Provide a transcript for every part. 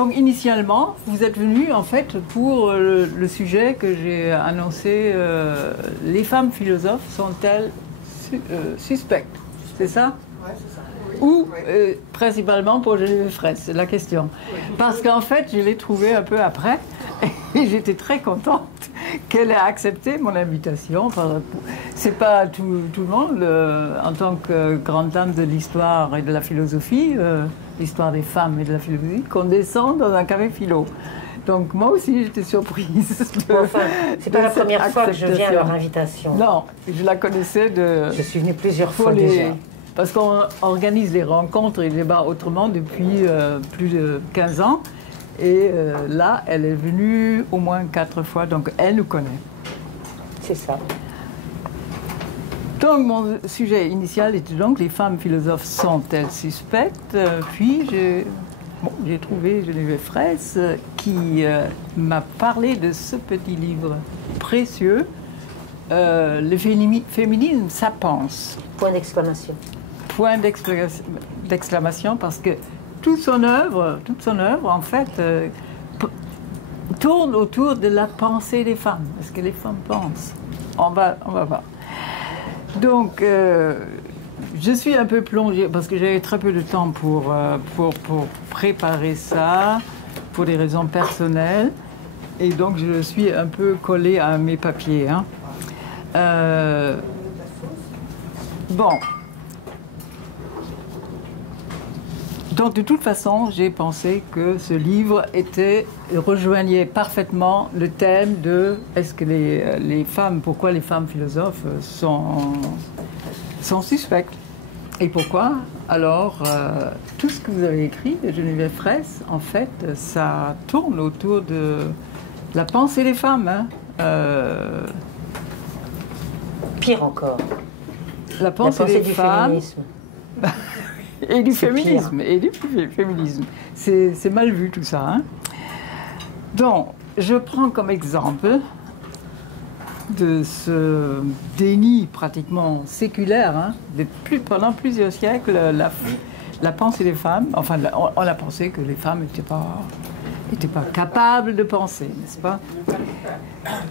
Donc initialement, vous êtes venu en fait pour le sujet que j'ai annoncé, les femmes philosophes sont-elles suspectes? C'est ça? Ouais, c'est ça. Ou principalement pour Geneviève Fraisse, c'est la question. Parce qu'en fait, je l'ai trouvée un peu après et j'étais très contente qu'elle ait accepté mon invitation. Enfin, c'est pas tout le monde, en tant que grande dame de l'histoire et de la philosophie, l'histoire des femmes et de la philosophie, qu'on descend dans un café philo. Donc moi aussi, j'étais surprise. Enfin, c'est pas la première fois que je viens à leur invitation. Non, je la connaissais de... Je suis venue plusieurs fois déjà. Parce qu'on organise les rencontres et les débats autrement depuis plus de 15 ans. Et là, elle est venue au moins 4 fois, donc elle nous connaît. C'est ça. Donc mon sujet initial était donc les femmes philosophes sont-elles suspectes? Puis j'ai trouvé Geneviève Fraisse qui m'a parlé de ce petit livre précieux, Le féminisme, ça pense. Point d'exclamation. Point d'exclamation parce que toute son œuvre en fait, tourne autour de la pensée des femmes. Est-ce que les femmes pensent? On va voir. Donc, je suis un peu plongée, parce que j'avais très peu de temps pour préparer ça, pour des raisons personnelles, et donc je suis un peu collée à mes papiers. Hein. Bon. Donc de toute façon, j'ai pensé que ce livre rejoignait parfaitement le thème de est-ce que les femmes, pourquoi les femmes philosophes sont suspectes. Et pourquoi? Alors, tout ce que vous avez écrit de Geneviève Fraisse, en fait, ça tourne autour de la pensée des femmes. Hein. Pire encore. La pensée des du femmes. Féminisme. Et du féminisme, C'est mal vu tout ça. Hein. Donc, je prends comme exemple de ce déni pratiquement séculaire, hein, pendant plusieurs siècles, la pensée des femmes, enfin, on a pensé que les femmes n'étaient pas capables de penser, n'est-ce pas?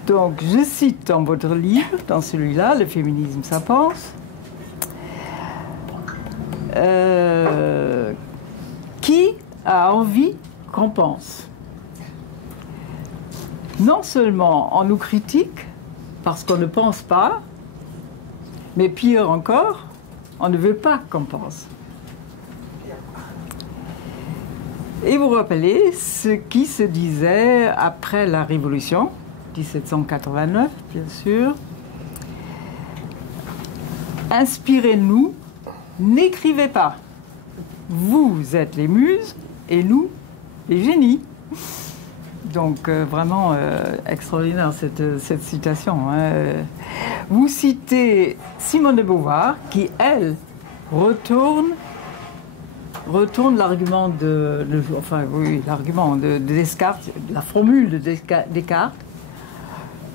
Donc, je cite dans votre livre, dans celui-là, Le féminisme, ça pense. Qui a envie qu'on pense? Non seulement on nous critique parce qu'on ne pense pas, mais pire encore, on ne veut pas qu'on pense. Et vous rappelez ce qui se disait après la Révolution, 1789, bien sûr. Inspirez-nous. N'écrivez pas. Vous êtes les muses et nous, les génies. Donc, vraiment extraordinaire cette citation. Hein. Vous citez Simone de Beauvoir, qui, elle, retourne l'argument l'argument de Descartes, la formule de Descartes.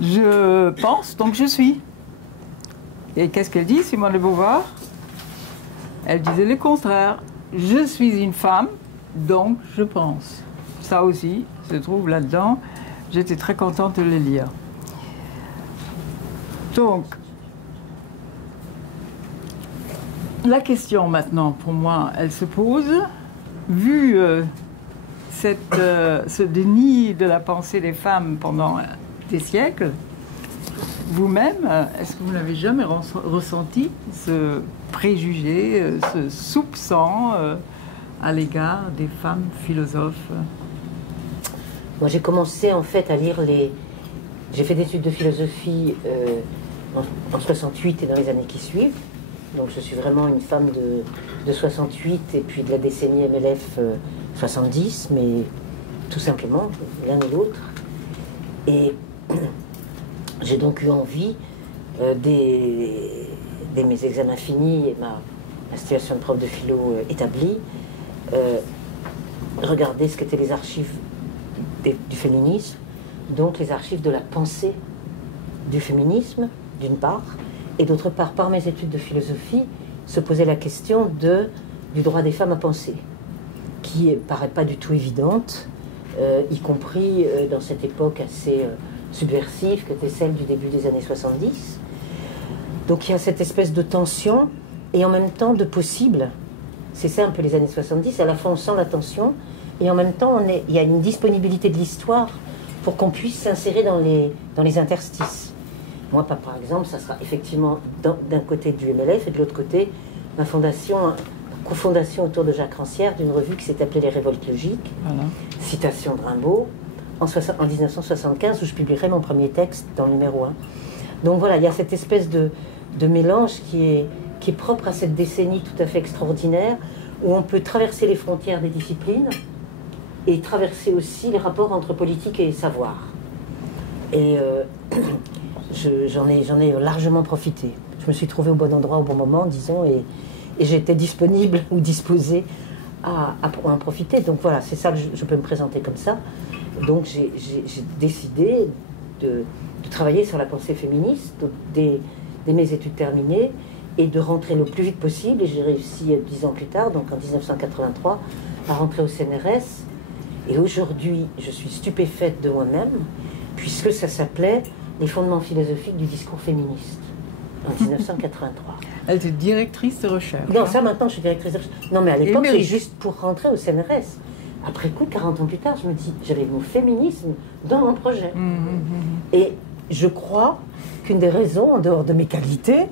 Je pense, donc je suis. Et qu'est-ce qu'elle dit, Simone de Beauvoir? Elle disait le contraire. Je suis une femme, donc je pense. Ça aussi se trouve là-dedans. J'étais très contente de le lire. Donc, la question maintenant, pour moi, elle se pose, vu ce déni de la pensée des femmes pendant des siècles, vous-même, est-ce que vous n'avez jamais ressenti ce préjugé, ce soupçon à l'égard des femmes philosophes? Moi, j'ai commencé en fait à lire J'ai fait des études de philosophie en 68 et dans les années qui suivent. Donc je suis vraiment une femme de 68 et puis de la décennie MLF 70, mais tout simplement, l'un et l'autre. Et j'ai donc eu envie, dès mes examens finis et ma situation de prof de philo établie, regarder ce qu'étaient les archives du féminisme, donc les archives de la pensée du féminisme, d'une part, et d'autre part, par mes études de philosophie, se posait la question du droit des femmes à penser, qui ne paraît pas du tout évidente, y compris dans cette époque assez subversive que était celle du début des années 70. Donc il y a cette espèce de tension et en même temps de possible. C'est ça un peu les années 70, à la fois on sent la tension et en même temps il y a une disponibilité de l'histoire pour qu'on puisse s'insérer dans les interstices. Moi, par exemple, ça sera effectivement d'un côté du MLF et de l'autre côté ma cofondation autour de Jacques Rancière d'une revue qui s'est appelée Les Révoltes Logiques, voilà. Citation de Rimbaud, en 1975, où je publierai mon premier texte dans le numéro 1. Donc voilà, il y a cette espèce de mélange qui est propre à cette décennie tout à fait extraordinaire, où on peut traverser les frontières des disciplines et traverser aussi les rapports entre politique et savoir. Et j'en ai largement profité. Je me suis trouvée au bon endroit au bon moment, disons, et j'étais disponible ou disposée à en profiter. Donc voilà, c'est ça que je peux me présenter comme ça. Donc j'ai décidé de travailler sur la pensée féministe dès mes études terminées et de rentrer le plus vite possible. Et j'ai réussi 10 ans plus tard, donc en 1983, à rentrer au CNRS. Et aujourd'hui, je suis stupéfaite de moi-même, puisque ça s'appelait « Les fondements philosophiques du discours féministe » en 1983. Elle était directrice de recherche. Non, ça maintenant, je suis directrice de recherche. Non, mais à l'époque, c'est juste pour rentrer au CNRS. Après coup, 40 ans plus tard, je me dis, j'avais mon féminisme dans mon projet. Et je crois qu'une des raisons, en dehors de mes qualités,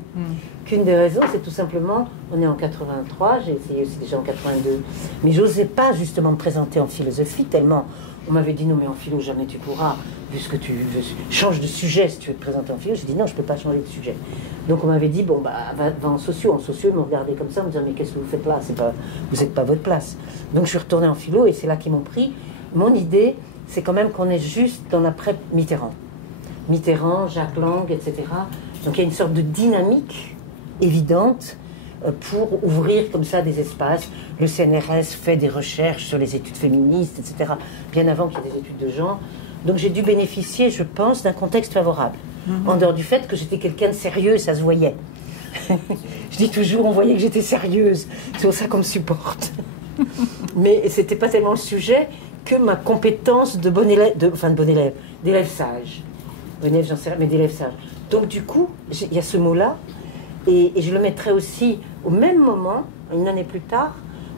qu'une des raisons, c'est tout simplement, on est en 83, j'ai essayé aussi déjà en 82, mais j'osais pas justement me présenter en philosophie, tellement on m'avait dit non mais en philo jamais tu pourras, puisque tu changes de sujet si tu veux te présenter en philo. J'ai dit non, je peux pas changer de sujet. Donc on m'avait dit bon bah va en socio. En socio, ils m'ont regardé comme ça, en me disant mais qu'est-ce que vous faites là, vous n'êtes pas à votre place. Donc je suis retournée en philo et c'est là qu'ils m'ont pris. Mon idée, c'est quand même qu'on est juste dans l'après-Mitterrand. Mitterrand, Jacques Lang, etc. Donc il y a une sorte de dynamique évidente pour ouvrir comme ça des espaces. Le CNRS fait des recherches sur les études féministes, etc., bien avant qu'il y ait des études de genre. Donc j'ai dû bénéficier, je pense, d'un contexte favorable. En dehors du fait que j'étais quelqu'un de sérieux, ça se voyait. Je dis toujours, on voyait que j'étais sérieuse. C'est pour ça qu'on me supporte. Mais c'était pas tellement le sujet que ma compétence de bon élève, d'élève sage. Bon élève, j'en sais rien, mais d'élève sage. Donc du coup, il y a ce mot-là, et je le mettrai aussi au même moment, une année plus tard,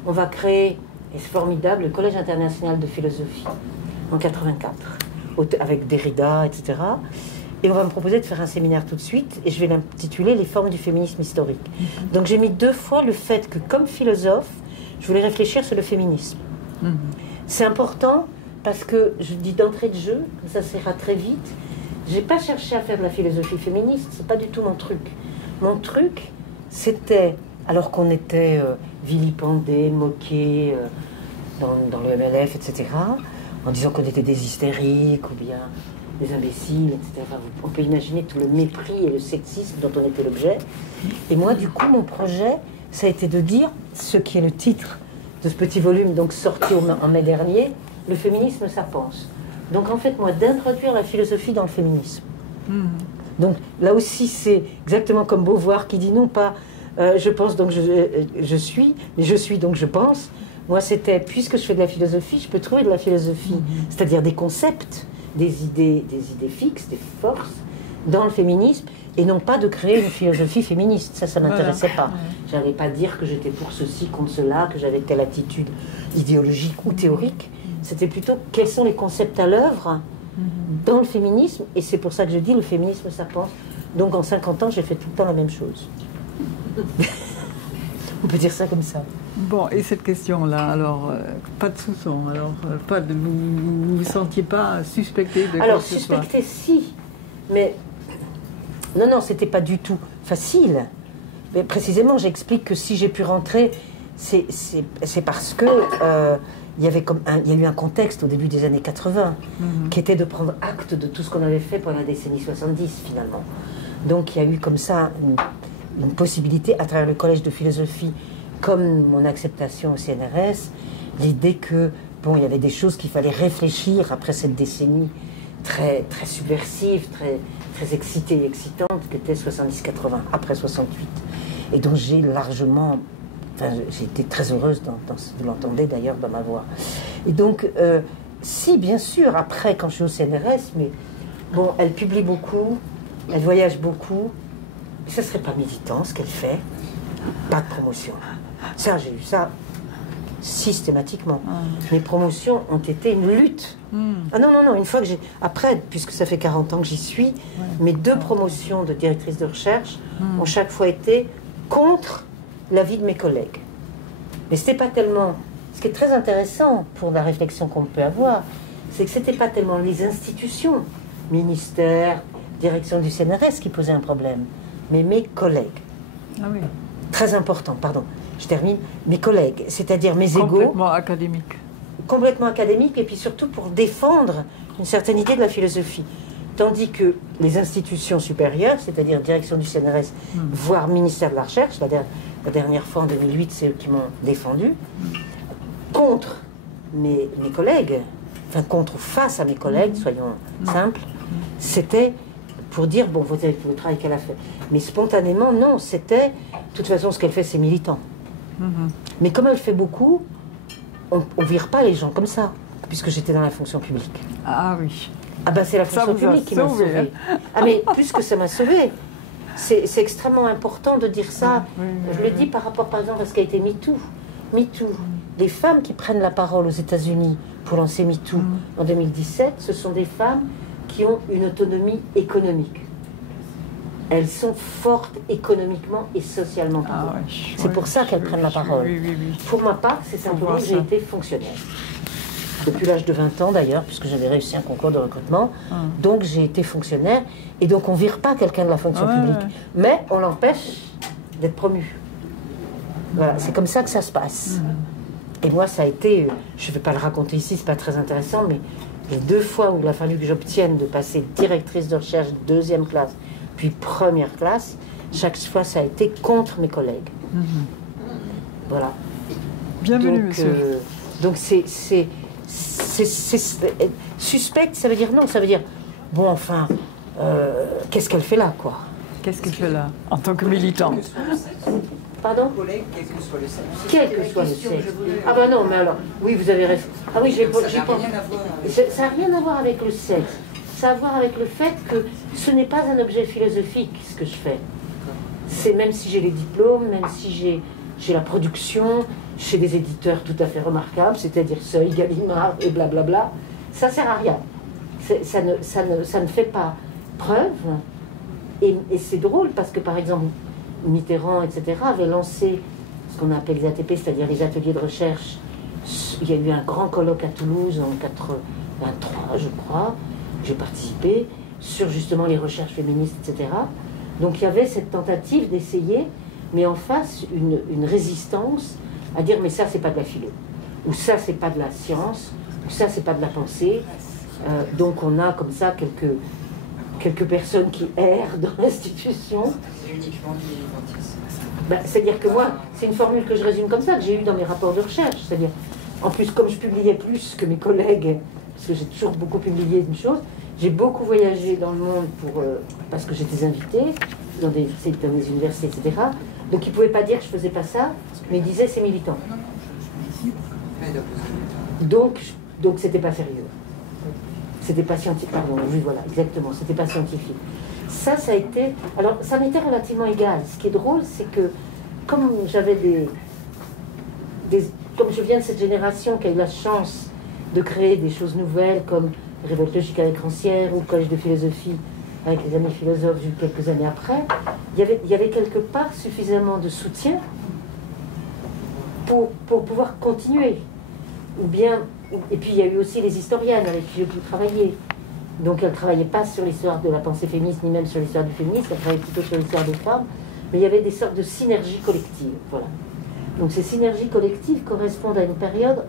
on va créer, et c'est formidable, le Collège international de philosophie, en 84, avec Derrida, etc. Et on va me proposer de faire un séminaire tout de suite, et je vais l'intituler « Les formes du féminisme historique ». Donc j'ai mis 2 fois le fait que, comme philosophe, je voulais réfléchir sur le féminisme. C'est important, parce que, je dis d'entrée de jeu, ça s'ira très vite, j'ai pas cherché à faire de la philosophie féministe, c'est pas du tout mon truc. Mon truc, c'était, alors qu'on était vilipendés, moqués dans le MLF, etc., en disant qu'on était des hystériques ou bien des imbéciles, etc. On peut imaginer tout le mépris et le sexisme dont on était l'objet. Et moi, du coup, mon projet, ça a été de dire, ce qui est le titre de ce petit volume, donc sorti en mai dernier, « Le féminisme, ça pense ». Donc en fait, moi, d'introduire la philosophie dans le féminisme. Donc là aussi, c'est exactement comme Beauvoir qui dit non pas je pense donc je suis, mais je suis donc je pense. Moi, c'était, puisque je fais de la philosophie, je peux trouver de la philosophie, c'est-à-dire des concepts, des idées fixes, des forces, dans le féminisme, et non pas de créer une philosophie féministe. Ça m'intéressait pas. Je n'allais pas dire que j'étais pour ceci, contre cela, que j'avais telle attitude idéologique ou théorique. C'était plutôt quels sont les concepts à l'œuvre dans le féminisme, et c'est pour ça que je dis le féminisme, ça pense. Donc en 50 ans, j'ai fait tout le temps la même chose. On peut dire ça comme ça. Bon, et cette question-là, alors, pas de soupçon, alors, pas de, vous vous sentiez pas suspecté de alors, quoi que ce soit? suspecté, si, mais non, c'était pas du tout facile. Mais précisément, j'explique que si j'ai pu rentrer, c'est parce que il y a eu un contexte au début des années 80 qui était de prendre acte de tout ce qu'on avait fait pendant la décennie 70 finalement. Donc il y a eu comme ça une possibilité à travers le collège de philosophie, comme mon acceptation au CNRS, l'idée que bon, il y avait des choses qu'il fallait réfléchir après cette décennie très, très subversive, très, très excitée et excitante qu'était 70-80, après 68. Et donc j'ai largement... Enfin, j'ai été très heureuse, vous l'entendez d'ailleurs dans ma voix. Et donc, Si, bien sûr, après, quand je suis au CNRS, mais bon, elle publie beaucoup, elle voyage beaucoup. Ce ne serait pas militant, ce qu'elle fait. Pas de promotion. Ça, j'ai eu ça systématiquement. Mes promotions ont été une lutte. Ah non, non, non, une fois que j'ai... Après, puisque ça fait 40 ans que j'y suis, mes 2 promotions de directrice de recherche ont chaque fois été contre l'avis de mes collègues. Mais ce n'était pas tellement... Ce qui est très intéressant pour la réflexion qu'on peut avoir, c'est que ce n'était pas tellement les institutions, ministère, direction du CNRS qui posaient un problème, mais mes collègues. Ah oui. Très important, pardon. Je termine. Mes collègues, c'est-à-dire mes égaux. Complètement académique. Complètement académique, et puis surtout pour défendre une certaine idée de la philosophie. Tandis que les institutions supérieures, c'est-à-dire direction du CNRS, voire ministère de la Recherche, la dernière fois en 2008, c'est eux qui m'ont défendu, contre mes collègues, enfin contre ou face à mes collègues, soyons simples, c'était pour dire, bon, vous avez le travail qu'elle a fait. Mais spontanément, non, c'était, de toute façon, ce qu'elle fait, c'est militant. Mais comme elle fait beaucoup, on ne vire pas les gens comme ça, puisque j'étais dans la fonction publique. Ah oui. Ah ben c'est la fonction publique qui m'a sauvée. Ah mais plus que ça m'a sauvée. C'est extrêmement important de dire ça. Je le dis par rapport, par exemple, à ce qui a été MeToo. MeToo. Les femmes qui prennent la parole aux États-Unis pour lancer MeToo en 2017, ce sont des femmes qui ont une autonomie économique. Elles sont fortes économiquement et socialement parlant. Ah oui, c'est pour ça qu'elles prennent la parole. Pour ma part, c'est simplement que j'ai été fonctionnaire. Depuis l'âge de 20 ans d'ailleurs, puisque j'avais réussi un concours de recrutement. Donc j'ai été fonctionnaire. Et donc on ne vire pas quelqu'un de la fonction publique. Mais on l'empêche d'être promu. Voilà, c'est comme ça que ça se passe. Et moi, ça a été, je ne vais pas le raconter ici, c'est pas très intéressant, mais les 2 fois où il a fallu que j'obtienne de passer directrice de recherche 2e classe, puis 1re classe, chaque fois ça a été contre mes collègues. Voilà. Bienvenue, donc, monsieur. Donc c'est suspect, ça veut dire non, ça veut dire, bon enfin, qu'est-ce qu'elle fait là, quoi? Qu'est-ce qu'elle fait là, en tant que militante? Pardon? Collègue, quel que soit le sexe. Quel que soit le sexe. Ah ben non, mais alors, oui, vous avez raison. Ah oui, j'ai pas... Ça n'a rien à voir avec... Ça n'a rien à voir avec le sexe. Ça a à voir avec le fait que ce n'est pas un objet philosophique, ce que je fais. C'est même si j'ai les diplômes, même si j'ai la production, chez des éditeurs tout à fait remarquables, c'est-à-dire Seuil, Gallimard et blablabla, ça sert à rien. Ça ne fait pas preuve. Et c'est drôle parce que, par exemple, Mitterrand, etc., avait lancé ce qu'on appelle les ATP, c'est-à-dire les ateliers de recherche. Il y a eu un grand colloque à Toulouse en 1983, je crois. J'ai participé sur justement les recherches féministes, etc. Donc il y avait cette tentative d'essayer, mais en face, une résistance à dire mais ça, c'est pas de la philo, ou ça, c'est pas de la science, ou ça, c'est pas de la pensée. Donc on a comme ça quelques personnes qui errent dans l'institution. C'est uniquement du militantisme. Ben, c'est-à-dire que moi, c'est une formule que je résume comme ça, que j'ai eue dans mes rapports de recherche. C'est-à-dire, en plus, comme je publiais plus que mes collègues, parce que j'ai toujours beaucoup publié une chose, j'ai beaucoup voyagé dans le monde parce que j'étais invitée dans des universités, etc. Donc ils ne pouvaient pas dire que je ne faisais pas ça, mais ils disaient c'est militant. Donc c'était pas sérieux. C'était pas scientifique, pardon, oui, voilà, exactement, c'était pas scientifique. Ça a été... Alors, ça m'était relativement égal. Ce qui est drôle, c'est que, comme j'avais comme je viens de cette génération qui a eu la chance de créer des choses nouvelles, comme Révolte logique avec Rancière ou Collège de philosophie avec les amis philosophes quelques années après, il y avait quelque part suffisamment de soutien pour pouvoir continuer. Ou bien... Et puis il y a eu aussi les historiennes avec qui j'ai pu travailler. Donc elle ne travaillait pas sur l'histoire de la pensée féministe, ni même sur l'histoire du féminisme, elle travaillait plutôt sur l'histoire des femmes, mais il y avait des sortes de synergies collectives. Voilà. Donc ces synergies collectives correspondent à une période,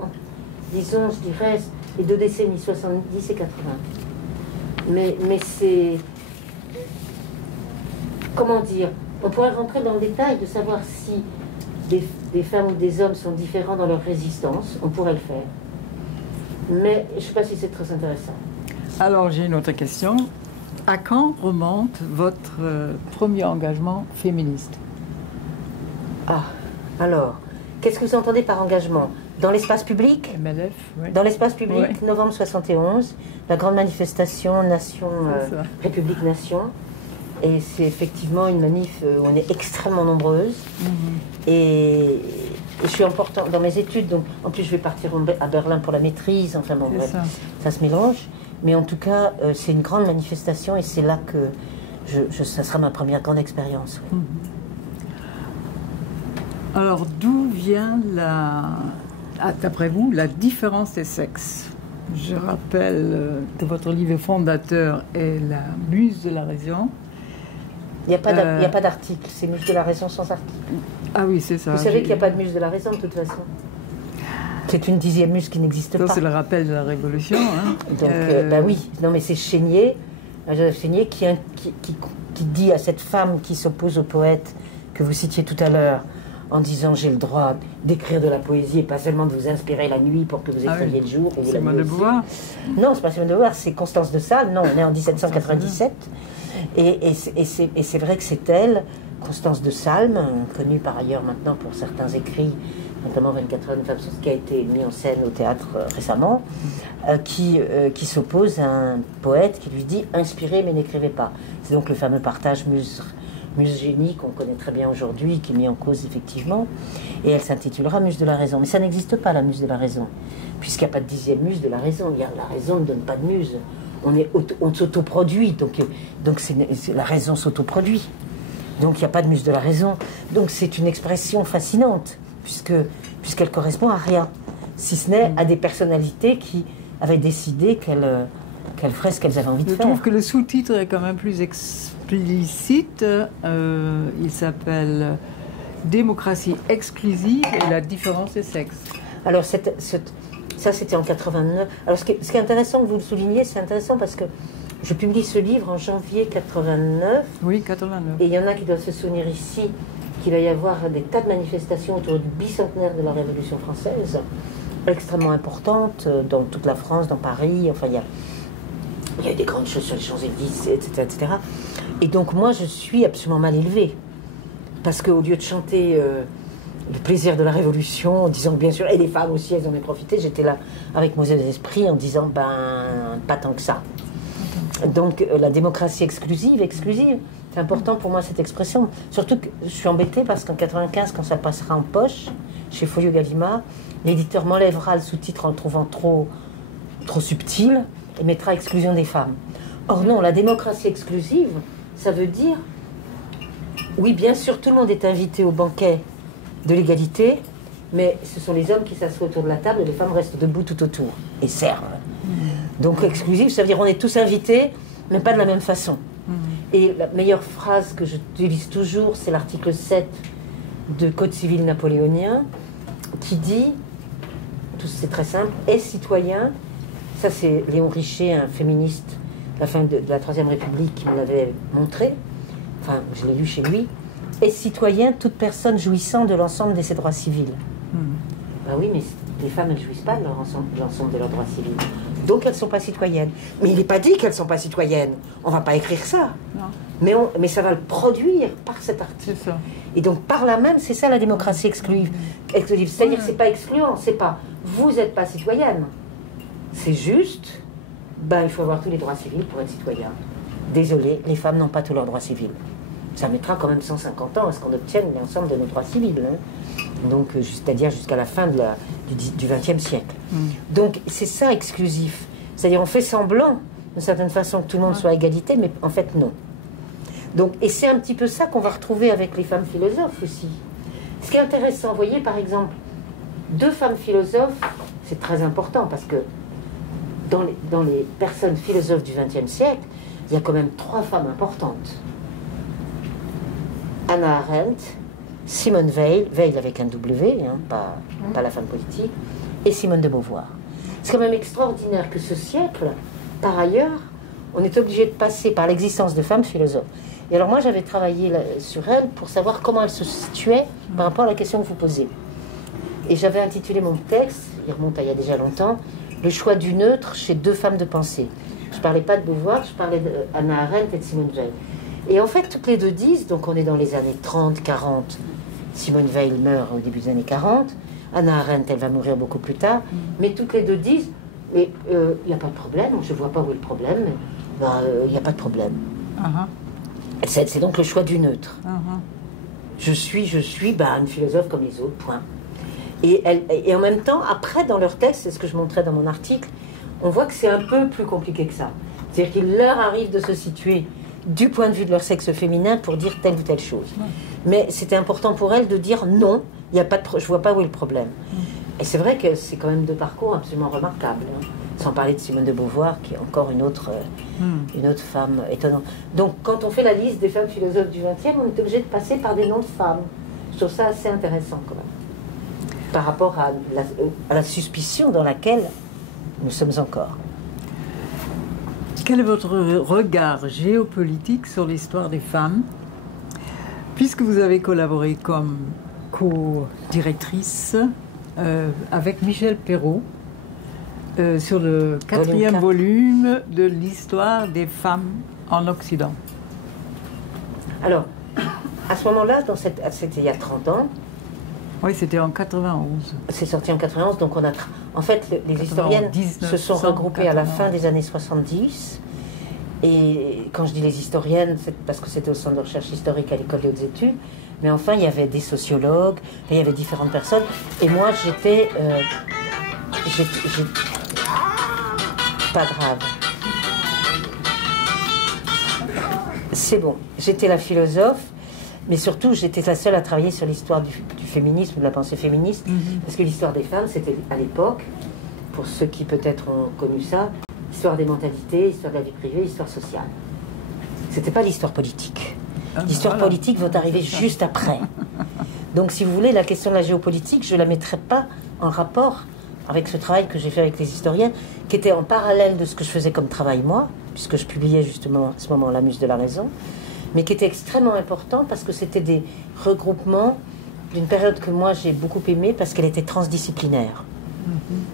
disons, je dirais, les 2 décennies, 70 et 80. Mais c'est... Comment dire? On pourrait rentrer dans le détail de savoir si des femmes ou des hommes sont différents dans leur résistance, on pourrait le faire. Mais je ne sais pas si c'est très intéressant. Alors, j'ai une autre question. À quand remonte votre premier engagement féministe? Ah, alors, qu'est-ce que vous entendez par engagement? Dans l'espace public? MLF, oui. Dans l'espace public, Ouais. novembre 71, la grande manifestation Nation, C'est ça. République Nation. Et c'est effectivement une manif où on est extrêmement nombreuses. Et je suis important dans mes études, donc en plus je vais partir à Berlin pour la maîtrise, enfin bon, C'est bref, ça. ça se mélange. Mais en tout cas, c'est une grande manifestation et c'est là que ça sera ma première grande expérience. Oui. Alors, d'où vient d'après vous, la différence des sexes? Je rappelle que votre livre fondateur est La Muse de la Raison. Il n'y a pas d'article, c'est Muse de la Raison sans article. Ah oui, c'est ça. Vous savez qu'il n'y a pas de Muse de la Raison de toute façon. C'est une 10e muse qui n'existe Ça, pas. c'est le rappel de la Révolution. Hein. Donc, bah oui, non mais c'est Chénier, Joseph Chénier, qui dit à cette femme qui s'oppose au poète que vous citiez tout à l'heure, en disant j'ai le droit d'écrire de la poésie et pas seulement de vous inspirer la nuit pour que vous écriviez le jour. C'est Simone de Beauvoir. Non, c'est pas Simone de Beauvoir, c'est Constance de Sales. Non, on est en 1797. Et c'est vrai que c'est elle, Constance de Salm, connue par ailleurs maintenant pour certains écrits, notamment 24 heures, une femme qui a été mis en scène au théâtre récemment, qui s'oppose à un poète qui lui dit « Inspirez mais n'écrivez pas ». C'est donc le fameux partage muse-génie qu'on connaît très bien aujourd'hui, qui est mis en cause effectivement, et elle s'intitulera Muse de la Raison. Mais ça n'existe pas, la Muse de la Raison, puisqu'il n'y a pas de 10e muse de la Raison. La Raison ne donne pas de muse. On s'autoproduit, donc la raison s'autoproduit. Donc il n'y a pas de Muse de la Raison. Donc c'est une expression fascinante, puisqu'elle correspond à rien, si ce n'est à des personnalités qui avaient décidé qu'elles feraient ce qu'elles avaient envie de Je faire. trouve que le sous-titre est quand même plus explicite. Il s'appelle Démocratie exclusive et la différence des sexes. Alors ça c'était en 89. Alors ce qui est intéressant que vous le souligniez, c'est intéressant parce que je publie ce livre en janvier 89. Oui, 89. Et il y en a qui doivent se souvenir ici qu'il va y avoir des tas de manifestations autour du bicentenaire de la Révolution française, extrêmement importantes dans toute la France, dans Paris. Enfin, il y a des grandes choses sur les Champs-Élysées, etc., etc. Et donc moi, je suis absolument mal élevée. Parce qu'au lieu de chanter le plaisir de la Révolution, en disant que bien sûr, et les femmes aussi, elles en ont profité, j'étais là avec Moselle des Esprits en disant, ben, pas tant que ça. Donc la démocratie exclusive, c'est important pour moi cette expression. Surtout que je suis embêtée parce qu'en 95, quand ça passera en poche, chez Folio Gallimard, l'éditeur m'enlèvera le sous-titre en le trouvant trop subtil et mettra exclusion des femmes. Or non, la démocratie exclusive, ça veut dire, oui bien sûr tout le monde est invité au banquet de l'égalité, mais ce sont les hommes qui s'assoient autour de la table et les femmes restent debout tout autour et servent. Donc exclusif, ça veut dire on est tous invités, mais pas de la même façon. Et la meilleure phrase que j'utilise toujours, c'est l'article 7 du Code civil napoléonien, qui dit, c'est très simple, est citoyen, ça c'est Léon Richer, un féministe, la fin de la Troisième République, qui me l'avait montré, enfin je l'ai lu chez lui, est citoyen toute personne jouissant de l'ensemble de ses droits civils. Ben oui, mais les femmes, elles ne jouissent pas de l'ensemble de leurs droits civils. Donc elles ne sont pas citoyennes. Mais il n'est pas dit qu'elles ne sont pas citoyennes. On ne va pas écrire ça. Non. Mais ça va le produire par cet article. C'est ça. Et donc par là même, c'est ça la démocratie exclusive. C'est-à-dire que ce n'est pas excluant, c'est pas vous n'êtes pas citoyenne. C'est juste, ben, il faut avoir tous les droits civils pour être citoyen. Désolé, les femmes n'ont pas tous leurs droits civils. Ça mettra quand même 150 ans à ce qu'on obtienne l'ensemble de nos droits civils. Hein. Donc, c'est-à-dire jusqu'à la fin du XXe siècle. Donc, c'est ça exclusif. C'est-à-dire, on fait semblant, d'une certaine façon, que tout le monde soit à égalité, mais en fait, non. Donc, et c'est un petit peu ça qu'on va retrouver avec les femmes philosophes aussi. Ce qui est intéressant, vous voyez, par exemple, 2 femmes philosophes, c'est très important, parce que dans les personnes philosophes du XXe siècle, il y a quand même 3 femmes importantes. Hannah Arendt, Simone Weil, Weil avec un W, hein, pas la femme politique, et Simone de Beauvoir. C'est quand même extraordinaire que ce siècle, par ailleurs, on est obligé de passer par l'existence de femmes philosophes. Et alors moi, j'avais travaillé sur elles pour savoir comment elles se situaient par rapport à la question que vous posez. Et j'avais intitulé mon texte, il remonte à il y a déjà longtemps, Le choix du neutre chez 2 femmes de pensée. Je ne parlais pas de Beauvoir, je parlais d'Hannah Arendt et de Simone Weil. Et en fait, toutes les 2 disent, donc on est dans les années 30, 40, Simone Weil meurt au début des années 40. Hannah Arendt, elle va mourir beaucoup plus tard. Mais toutes les deux disent, mais il n'y a pas de problème, je ne vois pas où est le problème, mais il n'y a pas de problème. C'est donc le choix du neutre. Je suis une philosophe comme les autres, point. Et en même temps, après, dans leur texte, c'est ce que je montrais dans mon article, on voit que c'est un peu plus compliqué que ça. C'est-à-dire qu'il leur arrive de se situer du point de vue de leur sexe féminin pour dire telle ou telle chose. Mais c'était important pour elles de dire non, je ne vois pas où est le problème. Et c'est vrai que c'est quand même deux parcours absolument remarquables. Hein. Sans parler de Simone de Beauvoir, qui est encore une autre femme étonnante. Donc, quand on fait la liste des femmes philosophes du XXe, on est obligé de passer par des noms de femmes. Je trouve ça assez intéressant, quand même, par rapport à la suspicion dans laquelle nous sommes encore. Quel est votre regard géopolitique sur l'histoire des femmes, puisque vous avez collaboré comme co-directrice avec Michel Perrault sur le 4e volume de l'histoire des femmes en Occident? Alors, à ce moment-là, c'était il y a 30 ans. Oui, c'était en 91. C'est sorti en 91, donc en fait, les historiennes se sont regroupées à la fin des années 70. Et quand je dis les historiennes, c'est parce que c'était au Centre de recherche historique à l'École des hautes études. Mais enfin, il y avait des sociologues, il y avait différentes personnes. Et moi, j'étais... Pas grave. C'est bon. J'étais la philosophe, mais surtout, j'étais la seule à travailler sur l'histoire du féminisme, de la pensée féministe. Parce que l'histoire des femmes, c'était à l'époque, pour ceux qui peut-être ont connu ça, l'histoire des mentalités, l'histoire de la vie privée, l'histoire sociale. C'était pas l'histoire politique. L'histoire politique va arriver juste après. Donc, si vous voulez, la question de la géopolitique, je ne la mettrai pas en rapport avec ce travail que j'ai fait avec les historiennes, qui était en parallèle de ce que je faisais comme travail moi, puisque je publiais justement à ce moment La Muse de la Raison, mais qui était extrêmement important parce que c'était des regroupements d'une période que moi j'ai beaucoup aimée parce qu'elle était transdisciplinaire.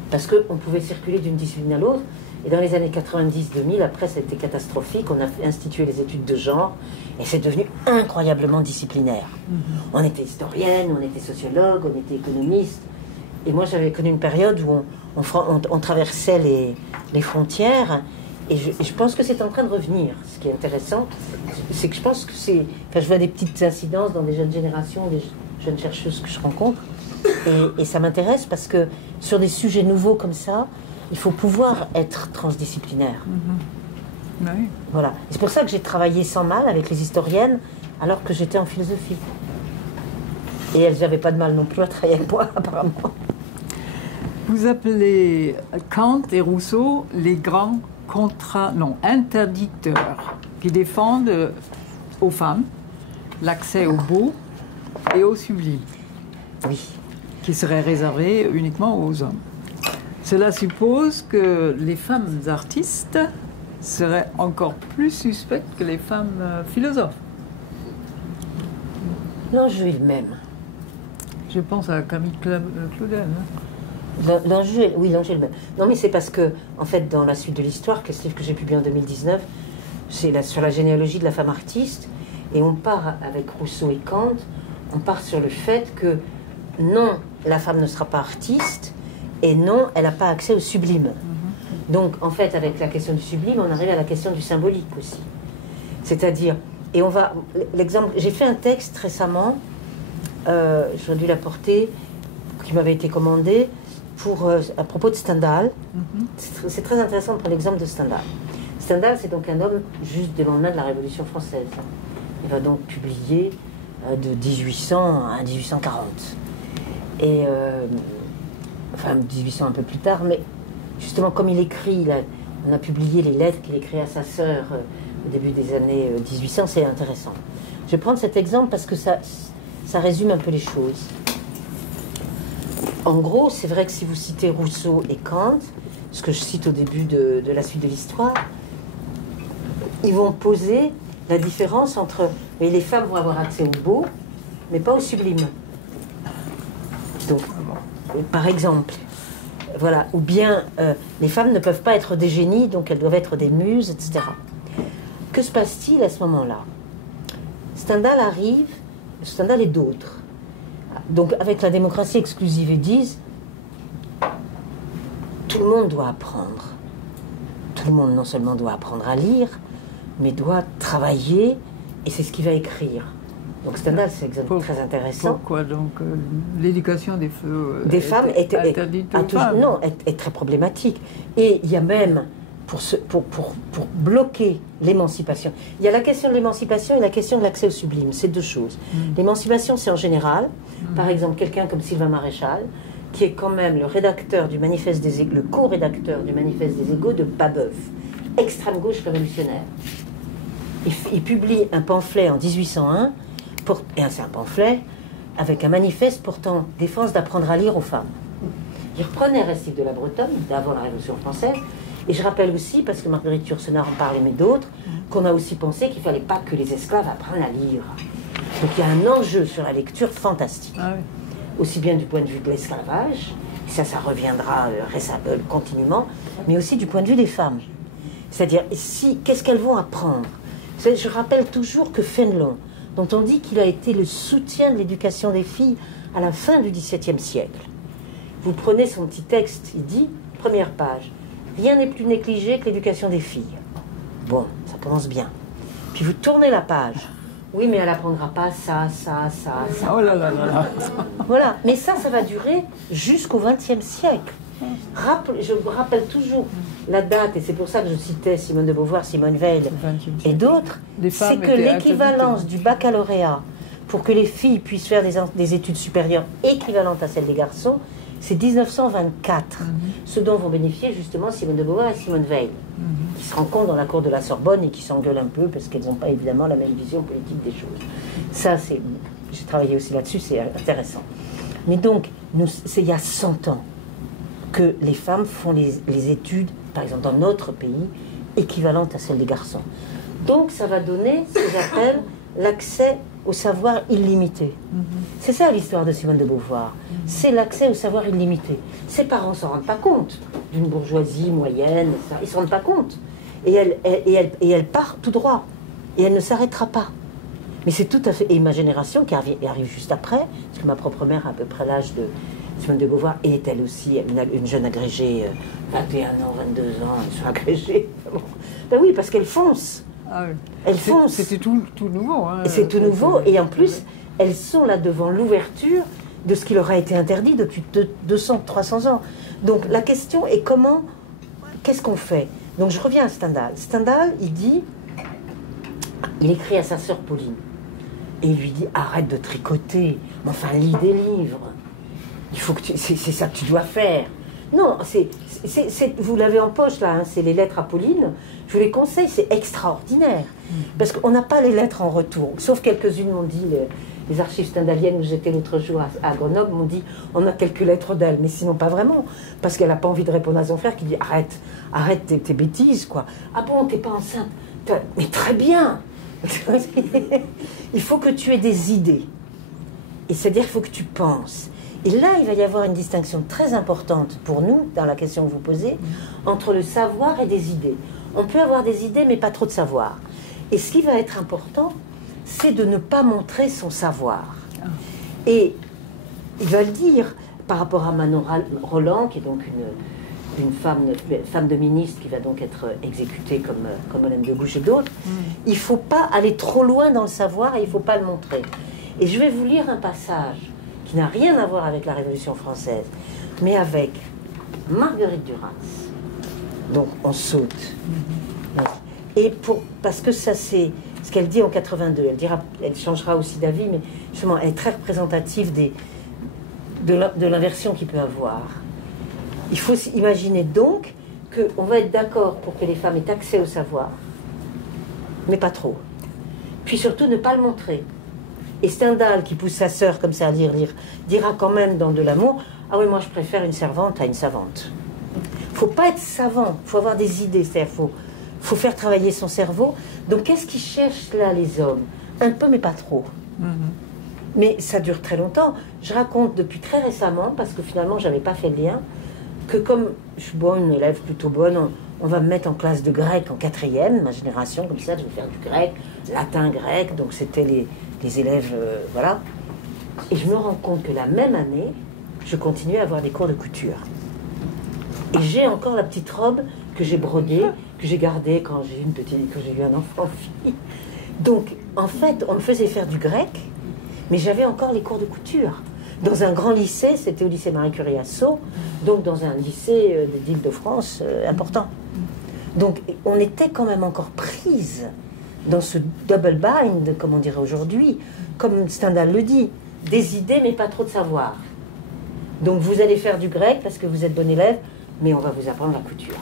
Parce qu'on pouvait circuler d'une discipline à l'autre. Et dans les années 90-2000, après, ça a été catastrophique. On a institué les études de genre et c'est devenu incroyablement disciplinaire. On était historienne, on était sociologue, on était économiste. Et moi, j'avais connu une période où on traversait les frontières. Et je pense que c'est en train de revenir. Ce qui est intéressant, c'est que je pense que c'est... Enfin, je vois des petites incidences dans des jeunes générations, des jeunes chercheuses que je rencontre. Et ça m'intéresse parce que sur des sujets nouveaux comme ça, il faut pouvoir être transdisciplinaire. Oui. Voilà. C'est pour ça que j'ai travaillé sans mal avec les historiennes alors que j'étais en philosophie. Et elles n'avaient pas de mal non plus à travailler avec moi, apparemment. Vous appelez Kant et Rousseau les grands interdicteurs qui défendent aux femmes l'accès au beau et au sublime. Oui. Qui serait réservé uniquement aux hommes. Cela suppose que les femmes artistes seraient encore plus suspectes que les femmes philosophes. L'enjeu est le même. Je pense à Camille Claudel. L'enjeu est le même. Non, mais c'est parce que, en fait, dans la suite de l'histoire, que ce livre que j'ai publié en 2019, c'est sur la généalogie de la femme artiste, et on part avec Rousseau et Kant, on part sur le fait que non, la femme ne sera pas artiste, et non, elle n'a pas accès au sublime. Donc, en fait, avec la question du sublime, on arrive à la question du symbolique aussi. C'est-à-dire, et on va... L'exemple, j'ai fait un texte récemment, j'aurais dû l'apporter, qui m'avait été commandé, à propos de Stendhal. C'est très intéressant de prendre l'exemple de Stendhal. Stendhal, c'est donc un homme juste du lendemain de la Révolution française. Il va donc publier de 1800 à 1840. Et... enfin 1800 un peu plus tard, mais justement comme il écrit, on a publié les lettres qu'il écrit à sa sœur au début des années 1800, c'est intéressant. Je vais prendre cet exemple parce que ça résume un peu les choses. En gros, c'est vrai que si vous citez Rousseau et Kant, ce que je cite au début de la suite de l'histoire, ils vont poser la différence entre... Mais les femmes vont avoir accès au beau, mais pas au sublime. Donc, par exemple, voilà, ou bien les femmes ne peuvent pas être des génies, donc elles doivent être des muses, etc. Que se passe-t-il à ce moment-là? Stendhal arrive, Stendhal et d'autres, Donc avec la démocratie exclusive, ils disent tout le monde doit apprendre. Tout le monde non seulement doit apprendre à lire, mais doit travailler, et c'est ce qu'il va écrire. Donc Stendhal, c'est très intéressant. Pourquoi donc l'éducation des femmes est très problématique. Et il y a même, pour bloquer l'émancipation, il y a la question de l'émancipation et la question de l'accès au sublime, c'est deux choses. L'émancipation, c'est en général, par exemple, quelqu'un comme Sylvain Maréchal, qui est quand même le rédacteur du manifeste des égaux, le co-rédacteur du manifeste des égaux de Babeuf, extrême gauche révolutionnaire. Il publie un pamphlet en 1801, c'est un pamphlet avec un manifeste portant défense d'apprendre à lire aux femmes. Il reprenait Restif de la Bretonne, d'avant la Révolution française, et je rappelle aussi, parce que Marguerite Yourcenar en parlait, mais d'autres, qu'on a aussi pensé qu'il ne fallait pas que les esclaves apprennent à lire. Donc il y a un enjeu sur la lecture fantastique. Ah oui. Aussi bien du point de vue de l'esclavage, ça reviendra continuellement, mais aussi du point de vue des femmes. C'est-à-dire, qu'est-ce qu'elles vont apprendre? Je rappelle toujours que Fénelon, dont on dit qu'il a été le soutien de l'éducation des filles à la fin du XVIIe siècle. Vous prenez son petit texte, il dit, première page, rien n'est plus négligé que l'éducation des filles. Bon, ça commence bien. Puis vous tournez la page. Oui, mais elle n'apprendra pas ça. Oh là là là là. Voilà, mais ça va durer jusqu'au XXe siècle. Je me rappelle toujours la date, et c'est pour ça que je citais Simone de Beauvoir, Simone Veil et d'autres, c'est que l'équivalence du baccalauréat pour que les filles puissent faire des études supérieures équivalentes à celles des garçons, c'est 1924, ce dont vont bénéficier justement Simone de Beauvoir et Simone Veil, qui se rencontrent dans la cour de la Sorbonne et qui s'engueulent un peu parce qu'elles n'ont pas évidemment la même vision politique des choses. Ça, j'ai travaillé aussi là-dessus, c'est intéressant. Mais donc, c'est il y a 100 ans que les femmes font les études, par exemple dans notre pays, équivalentes à celles des garçons. Donc ça va donner ce que j'appelle l'accès au savoir illimité. C'est ça l'histoire de Simone de Beauvoir. C'est l'accès au savoir illimité. Ses parents ne s'en rendent pas compte, d'une bourgeoisie moyenne, ils ne s'en rendent pas compte. Et elle part tout droit. Et elle ne s'arrêtera pas. Mais c'est tout à fait... Et ma génération qui arrive juste après, parce que ma propre mère a à peu près l'âge de Simone de Beauvoir, et est elle aussi une jeune agrégée, 21 ans, 22 ans, elle soit agrégée. Ben oui, parce qu'elle fonce. Ah oui. Elles foncent. C'était tout nouveau. Hein, c'est tout nouveau, et en plus, elles sont là devant l'ouverture de ce qui leur a été interdit depuis 200, 300 ans. Donc la question est qu'est-ce qu'on fait? Donc je reviens à Stendhal. Stendhal, il écrit à sa sœur Pauline, et il lui dit, arrête de tricoter, mais enfin lis des livres. C'est ça que tu dois faire. Non, vous l'avez en poche là, hein, c'est les lettres à Pauline. Je vous les conseille, c'est extraordinaire. Parce qu'on n'a pas les lettres en retour. Sauf quelques-unes m'ont dit, les archives stendhaliennes où j'étais l'autre jour à Grenoble m'ont dit, on a quelques lettres d'elle, mais sinon pas vraiment. Parce qu'elle n'a pas envie de répondre à son frère qui dit, arrête tes bêtises, quoi. Ah bon, t'es pas enceinte? Mais très bien. Il faut que tu aies des idées. Et c'est-à-dire qu'il faut que tu penses. Et là, il va y avoir une distinction très importante pour nous, dans la question que vous posez, entre le savoir et des idées. On peut avoir des idées, mais pas trop de savoir. Et ce qui va être important, c'est de ne pas montrer son savoir. Et il va le dire par rapport à Manon Roland, qui est donc une femme de ministre qui va donc être exécutée comme Hélène de Gouges et d'autres. Il ne faut pas aller trop loin dans le savoir et il ne faut pas le montrer. Et je vais vous lire un passage qui n'a rien à voir avec la Révolution française, mais avec Marguerite Duras. Donc on saute. Et parce que ça c'est ce qu'elle dit en 82, elle changera aussi d'avis, mais justement elle est très représentative de l'inversion qu'il peut avoir. Il faut imaginer donc qu'on va être d'accord pour que les femmes aient accès au savoir, mais pas trop. Puis surtout ne pas le montrer. Et Stendhal, qui pousse sa sœur comme ça à lire, dira quand même dans De l'amour, ah oui, moi je préfère une servante à une savante. Il ne faut pas être savant, il faut avoir des idées, c'est-à-dire faut faire travailler son cerveau. Donc qu'est-ce qu'ils cherchent là les hommes? Un peu, mais pas trop. Mais ça dure très longtemps. Je raconte depuis très récemment, parce que finalement je n'avais pas fait le lien, que comme je suis une élève plutôt bonne, on va me mettre en classe de grec en 4e, ma génération, comme ça, je vais faire du grec, latin, grec, donc c'était les élèves, voilà. Et je me rends compte que la même année, je continuais à avoir des cours de couture. Et j'ai encore la petite robe que j'ai brodée, que j'ai gardée quand j'ai eu un enfant fille. Donc, en fait, on me faisait faire du grec, mais j'avais encore les cours de couture. Dans un grand lycée, c'était au lycée Marie-Curie à Sceaux, donc dans un lycée d'Île-de-France important. Donc, on était quand même encore prise dans ce double bind, comme on dirait aujourd'hui, comme Stendhal le dit, des idées mais pas trop de savoir. Donc vous allez faire du grec parce que vous êtes bon élève, mais on va vous apprendre la couture.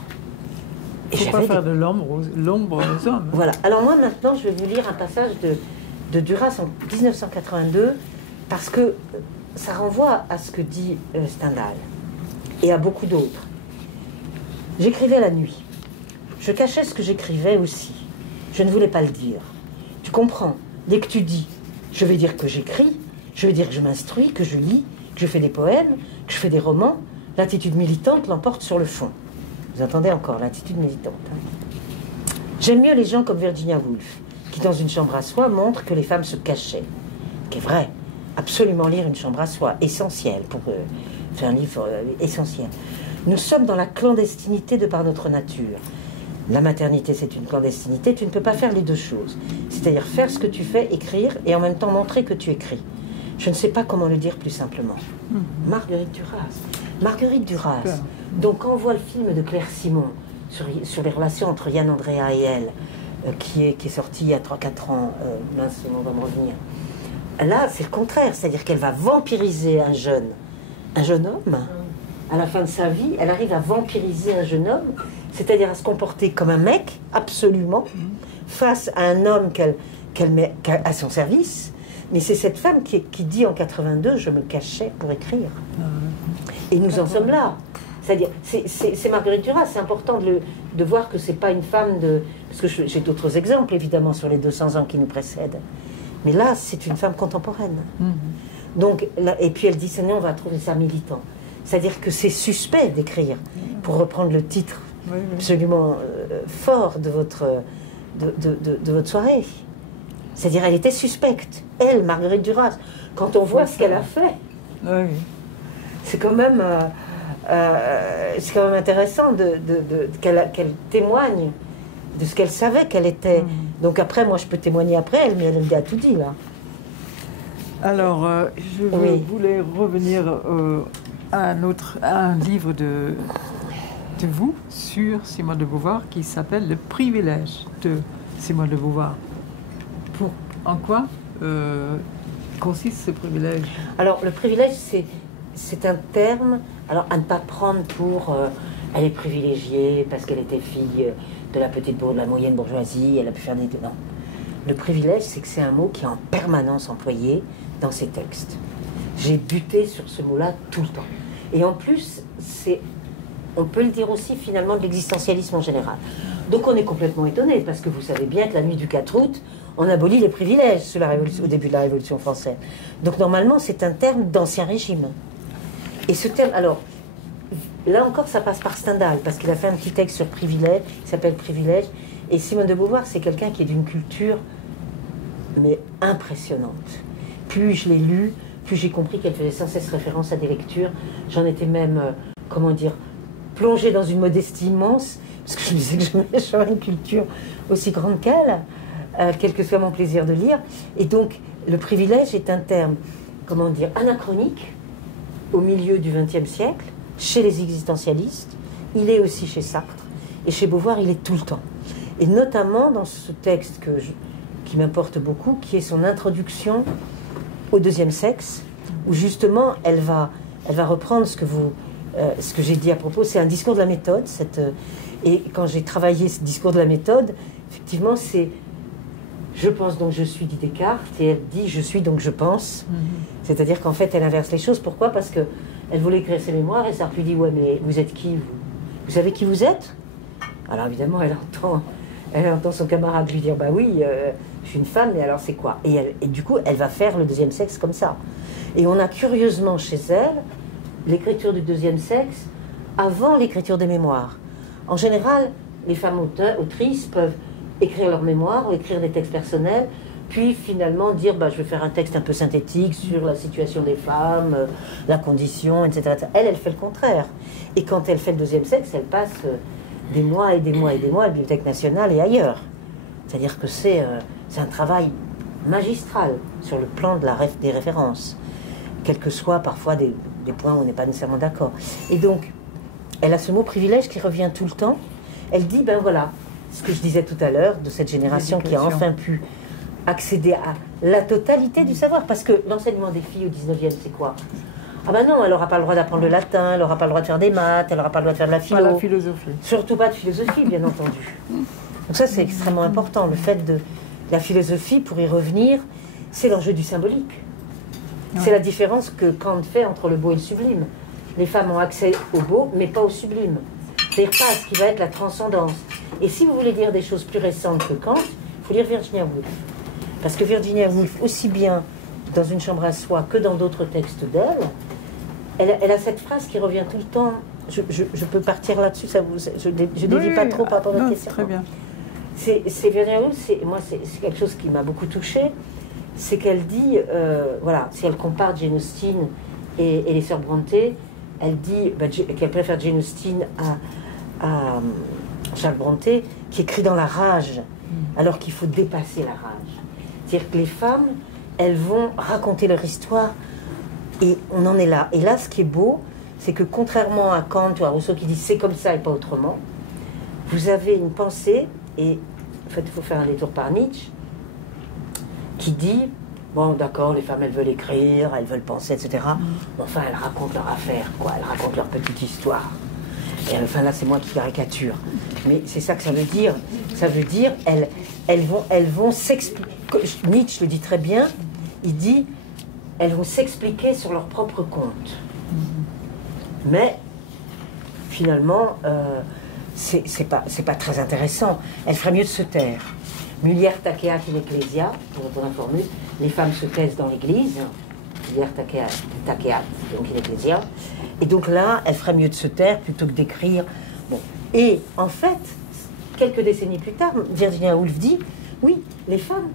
Il ne faut pas faire de l'ombre aux hommes. Voilà. Alors moi maintenant je vais vous lire un passage de Duras en 1982 parce que ça renvoie à ce que dit Stendhal et à beaucoup d'autres. J'écrivais la nuit. Je cachais ce que j'écrivais aussi. Je ne voulais pas le dire. Tu comprends? Dès que tu dis, je vais dire que j'écris, je vais dire que je m'instruis, que je lis, que je fais des poèmes, que je fais des romans, l'attitude militante l'emporte sur le fond. Vous entendez encore, l'attitude militante. Hein. J'aime mieux les gens comme Virginia Woolf, qui dans une chambre à soi montrent que les femmes se cachaient. Qui est vrai, absolument lire une chambre à soi, essentiel pour eux. C'est un livre essentiel. Nous sommes dans la clandestinité de par notre nature. La maternité, c'est une clandestinité. Tu ne peux pas faire les deux choses. C'est-à-dire faire ce que tu fais, écrire, et en même temps montrer que tu écris. Je ne sais pas comment le dire plus simplement. Marguerite Duras. Marguerite Duras. Donc, quand on voit le film de Claire Simon sur les relations entre Yann Andrea et elle, qui est sorti il y a 3-4 ans, mince, on va me revenir. Là, c'est le contraire. C'est-à-dire qu'elle va vampiriser un jeune homme. À la fin de sa vie, elle arrive à vampiriser un jeune homme, c'est-à-dire à se comporter comme un mec, absolument, face à un homme qu'elle met à son service. Mais c'est cette femme qui dit en 82, je me cachais pour écrire. Et nous en sommes là. C'est-à-dire, c'est Marguerite Duras, c'est important de voir que c'est pas une femme de... Parce que j'ai d'autres exemples, évidemment, sur les 200 ans qui nous précèdent. Mais là, c'est une femme contemporaine. Donc, là, et puis elle dit, non, on va trouver ça militant. C'est-à-dire que c'est suspect d'écrire, pour reprendre le titre absolument fort de votre soirée. C'est-à-dire elle était suspecte. Elle, Marguerite Duras, quand on voit ce qu'elle a fait, c'est quand même intéressant qu'elle témoigne de ce qu'elle savait qu'elle était. Donc après, moi je peux témoigner après elle, mais elle a tout dit là. Alors, je voulais revenir à un livre de vous sur Simone de Beauvoir qui s'appelle Le privilège de Simone de Beauvoir. En quoi consiste ce privilège? Alors, le privilège, c'est un terme à ne pas prendre pour elle est privilégiée parce qu'elle était fille de la moyenne bourgeoisie, elle a pu faire des... Non. Le privilège, c'est que c'est un mot qui est en permanence employé dans ces textes. J'ai buté sur ce mot-là tout le temps. Et en plus, on peut le dire aussi finalement de l'existentialisme en général. Donc on est complètement étonné, parce que vous savez bien que la nuit du 4 août, on abolit les privilèges au début de la Révolution française. Donc normalement, c'est un terme d'ancien régime. Et ce terme, alors, là encore, ça passe par Stendhal, parce qu'il a fait un petit texte sur privilège, qui s'appelle Privilège. Et Simone de Beauvoir, c'est quelqu'un qui est d'une culture, mais impressionnante. Plus je l'ai lu, plus j'ai compris qu'elle faisait sans cesse référence à des lectures. J'en étais même, plongée dans une modestie immense, parce que je me disais que j'avais une culture aussi grande qu'elle, quel que soit mon plaisir de lire. Et donc, le privilège est un terme, anachronique, au milieu du XXe siècle, chez les existentialistes. Il est aussi chez Sartre. Et chez Beauvoir, il est tout le temps. Et notamment dans ce texte qui m'importe beaucoup, qui est son introduction au deuxième sexe, où justement elle va reprendre ce que j'ai dit à propos. C'est un discours de la méthode. Et quand j'ai travaillé ce discours de la méthode, effectivement, c'est je pense donc je suis, dit Descartes, et elle dit je suis donc je pense. C'est-à-dire qu'en fait elle inverse les choses. Pourquoi? Parce que elle voulait écrire ses mémoires et Sartre lui dit ouais, mais vous êtes qui, vous savez qui vous êtes? Alors évidemment elle entend son camarade lui dire bah oui, je suis une femme, mais alors c'est quoi? Et du coup elle va faire le deuxième sexe comme ça. Et on a curieusement chez elle l'écriture du deuxième sexe avant l'écriture des mémoires. En général, les femmes autrices peuvent écrire leurs mémoires ou écrire des textes personnels puis finalement dire je vais faire un texte un peu synthétique sur la situation des femmes, la condition, etc. Elle fait le contraire. Et quand elle fait le deuxième sexe, elle passe des mois et des mois et des mois à la Bibliothèque nationale et ailleurs. C'est-à-dire que c'est un travail magistral sur le plan des références, quels que soient parfois des points où on n'est pas nécessairement d'accord. Et donc, elle a ce mot privilège qui revient tout le temps. Elle dit, voilà, ce que je disais tout à l'heure, de cette génération qui a enfin pu accéder à la totalité du savoir. Parce que l'enseignement des filles au 19e, c'est quoi? Ah non, elle n'aura pas le droit d'apprendre le latin, elle n'aura pas le droit de faire des maths, elle n'aura pas le droit de faire de la philo. Pas la philosophie. Surtout pas de philosophie, bien entendu. Donc ça, c'est extrêmement important. Le fait de la philosophie, pour y revenir, c'est l'enjeu du symbolique. Ouais. C'est la différence que Kant fait entre le beau et le sublime. Les femmes ont accès au beau, mais pas au sublime. C'est-à-dire pas à ce qui va être la transcendance. Et si vous voulez dire des choses plus récentes que Kant, il faut lire Virginia Woolf. Parce que Virginia Woolf, aussi bien dans Une chambre à soi que dans d'autres textes d'elle, elle a cette phrase qui revient tout le temps. Je peux partir là-dessus, je dévie pas trop par rapport à votre question. Très bien. C'est Virginia Woolf, c'est quelque chose qui m'a beaucoup touchée, c'est qu'elle dit, si elle compare Jane Austen et les sœurs Brontë, elle dit qu'elle préfère Jane Austen à Charles Brontë, qui écrit dans la rage, alors qu'il faut dépasser la rage. C'est-à-dire que les femmes, elles vont raconter leur histoire, et on en est là. Et là, ce qui est beau, c'est que contrairement à Kant ou à Rousseau qui dit c'est comme ça et pas autrement, vous avez une pensée, et en fait il faut faire un détour par Nietzsche, qui dit, bon d'accord, les femmes elles veulent écrire, elles veulent penser, etc. Mais enfin elles racontent leur affaire, quoi, elles racontent leur petite histoire. Et enfin là c'est moi qui caricature. Mais c'est ça que ça veut dire. Ça veut dire, elles vont s'expliquer. Nietzsche le dit très bien, il dit, elles vont s'expliquer sur leur propre compte. Mais finalement, c'est pas très intéressant. Elle ferait mieux de se taire. Mulier taceat in ecclesia, pour informer, les femmes se taisent dans l'église. Mulier taceat, donc in ecclesia. Et donc là, elle ferait mieux de se taire plutôt que d'écrire. Bon. Et en fait, quelques décennies plus tard, Virginia Woolf dit, oui, les femmes,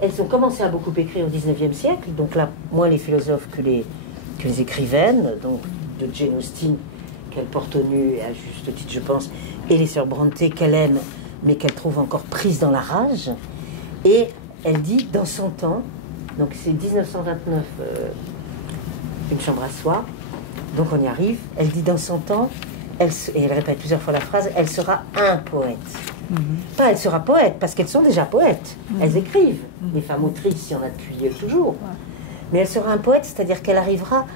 elles ont commencé à beaucoup écrire au 19e siècle, donc là, moins les philosophes que les écrivaines, donc de Jane Austen, qu'elle porte au nu, et à juste titre, je pense, et les sœurs Brontë qu'elle aime, mais qu'elle trouve encore prises dans la rage. Et elle dit, dans son temps, donc c'est 1929, Une chambre à soi, donc on y arrive, elle dit, dans son temps, et elle répète plusieurs fois la phrase, elle sera un poète. Pas elle sera poète, parce qu'elles sont déjà poètes. Elles écrivent. Les femmes autrices, il y en a depuis toujours. Mais elle sera un poète, c'est-à-dire qu'elle arrivera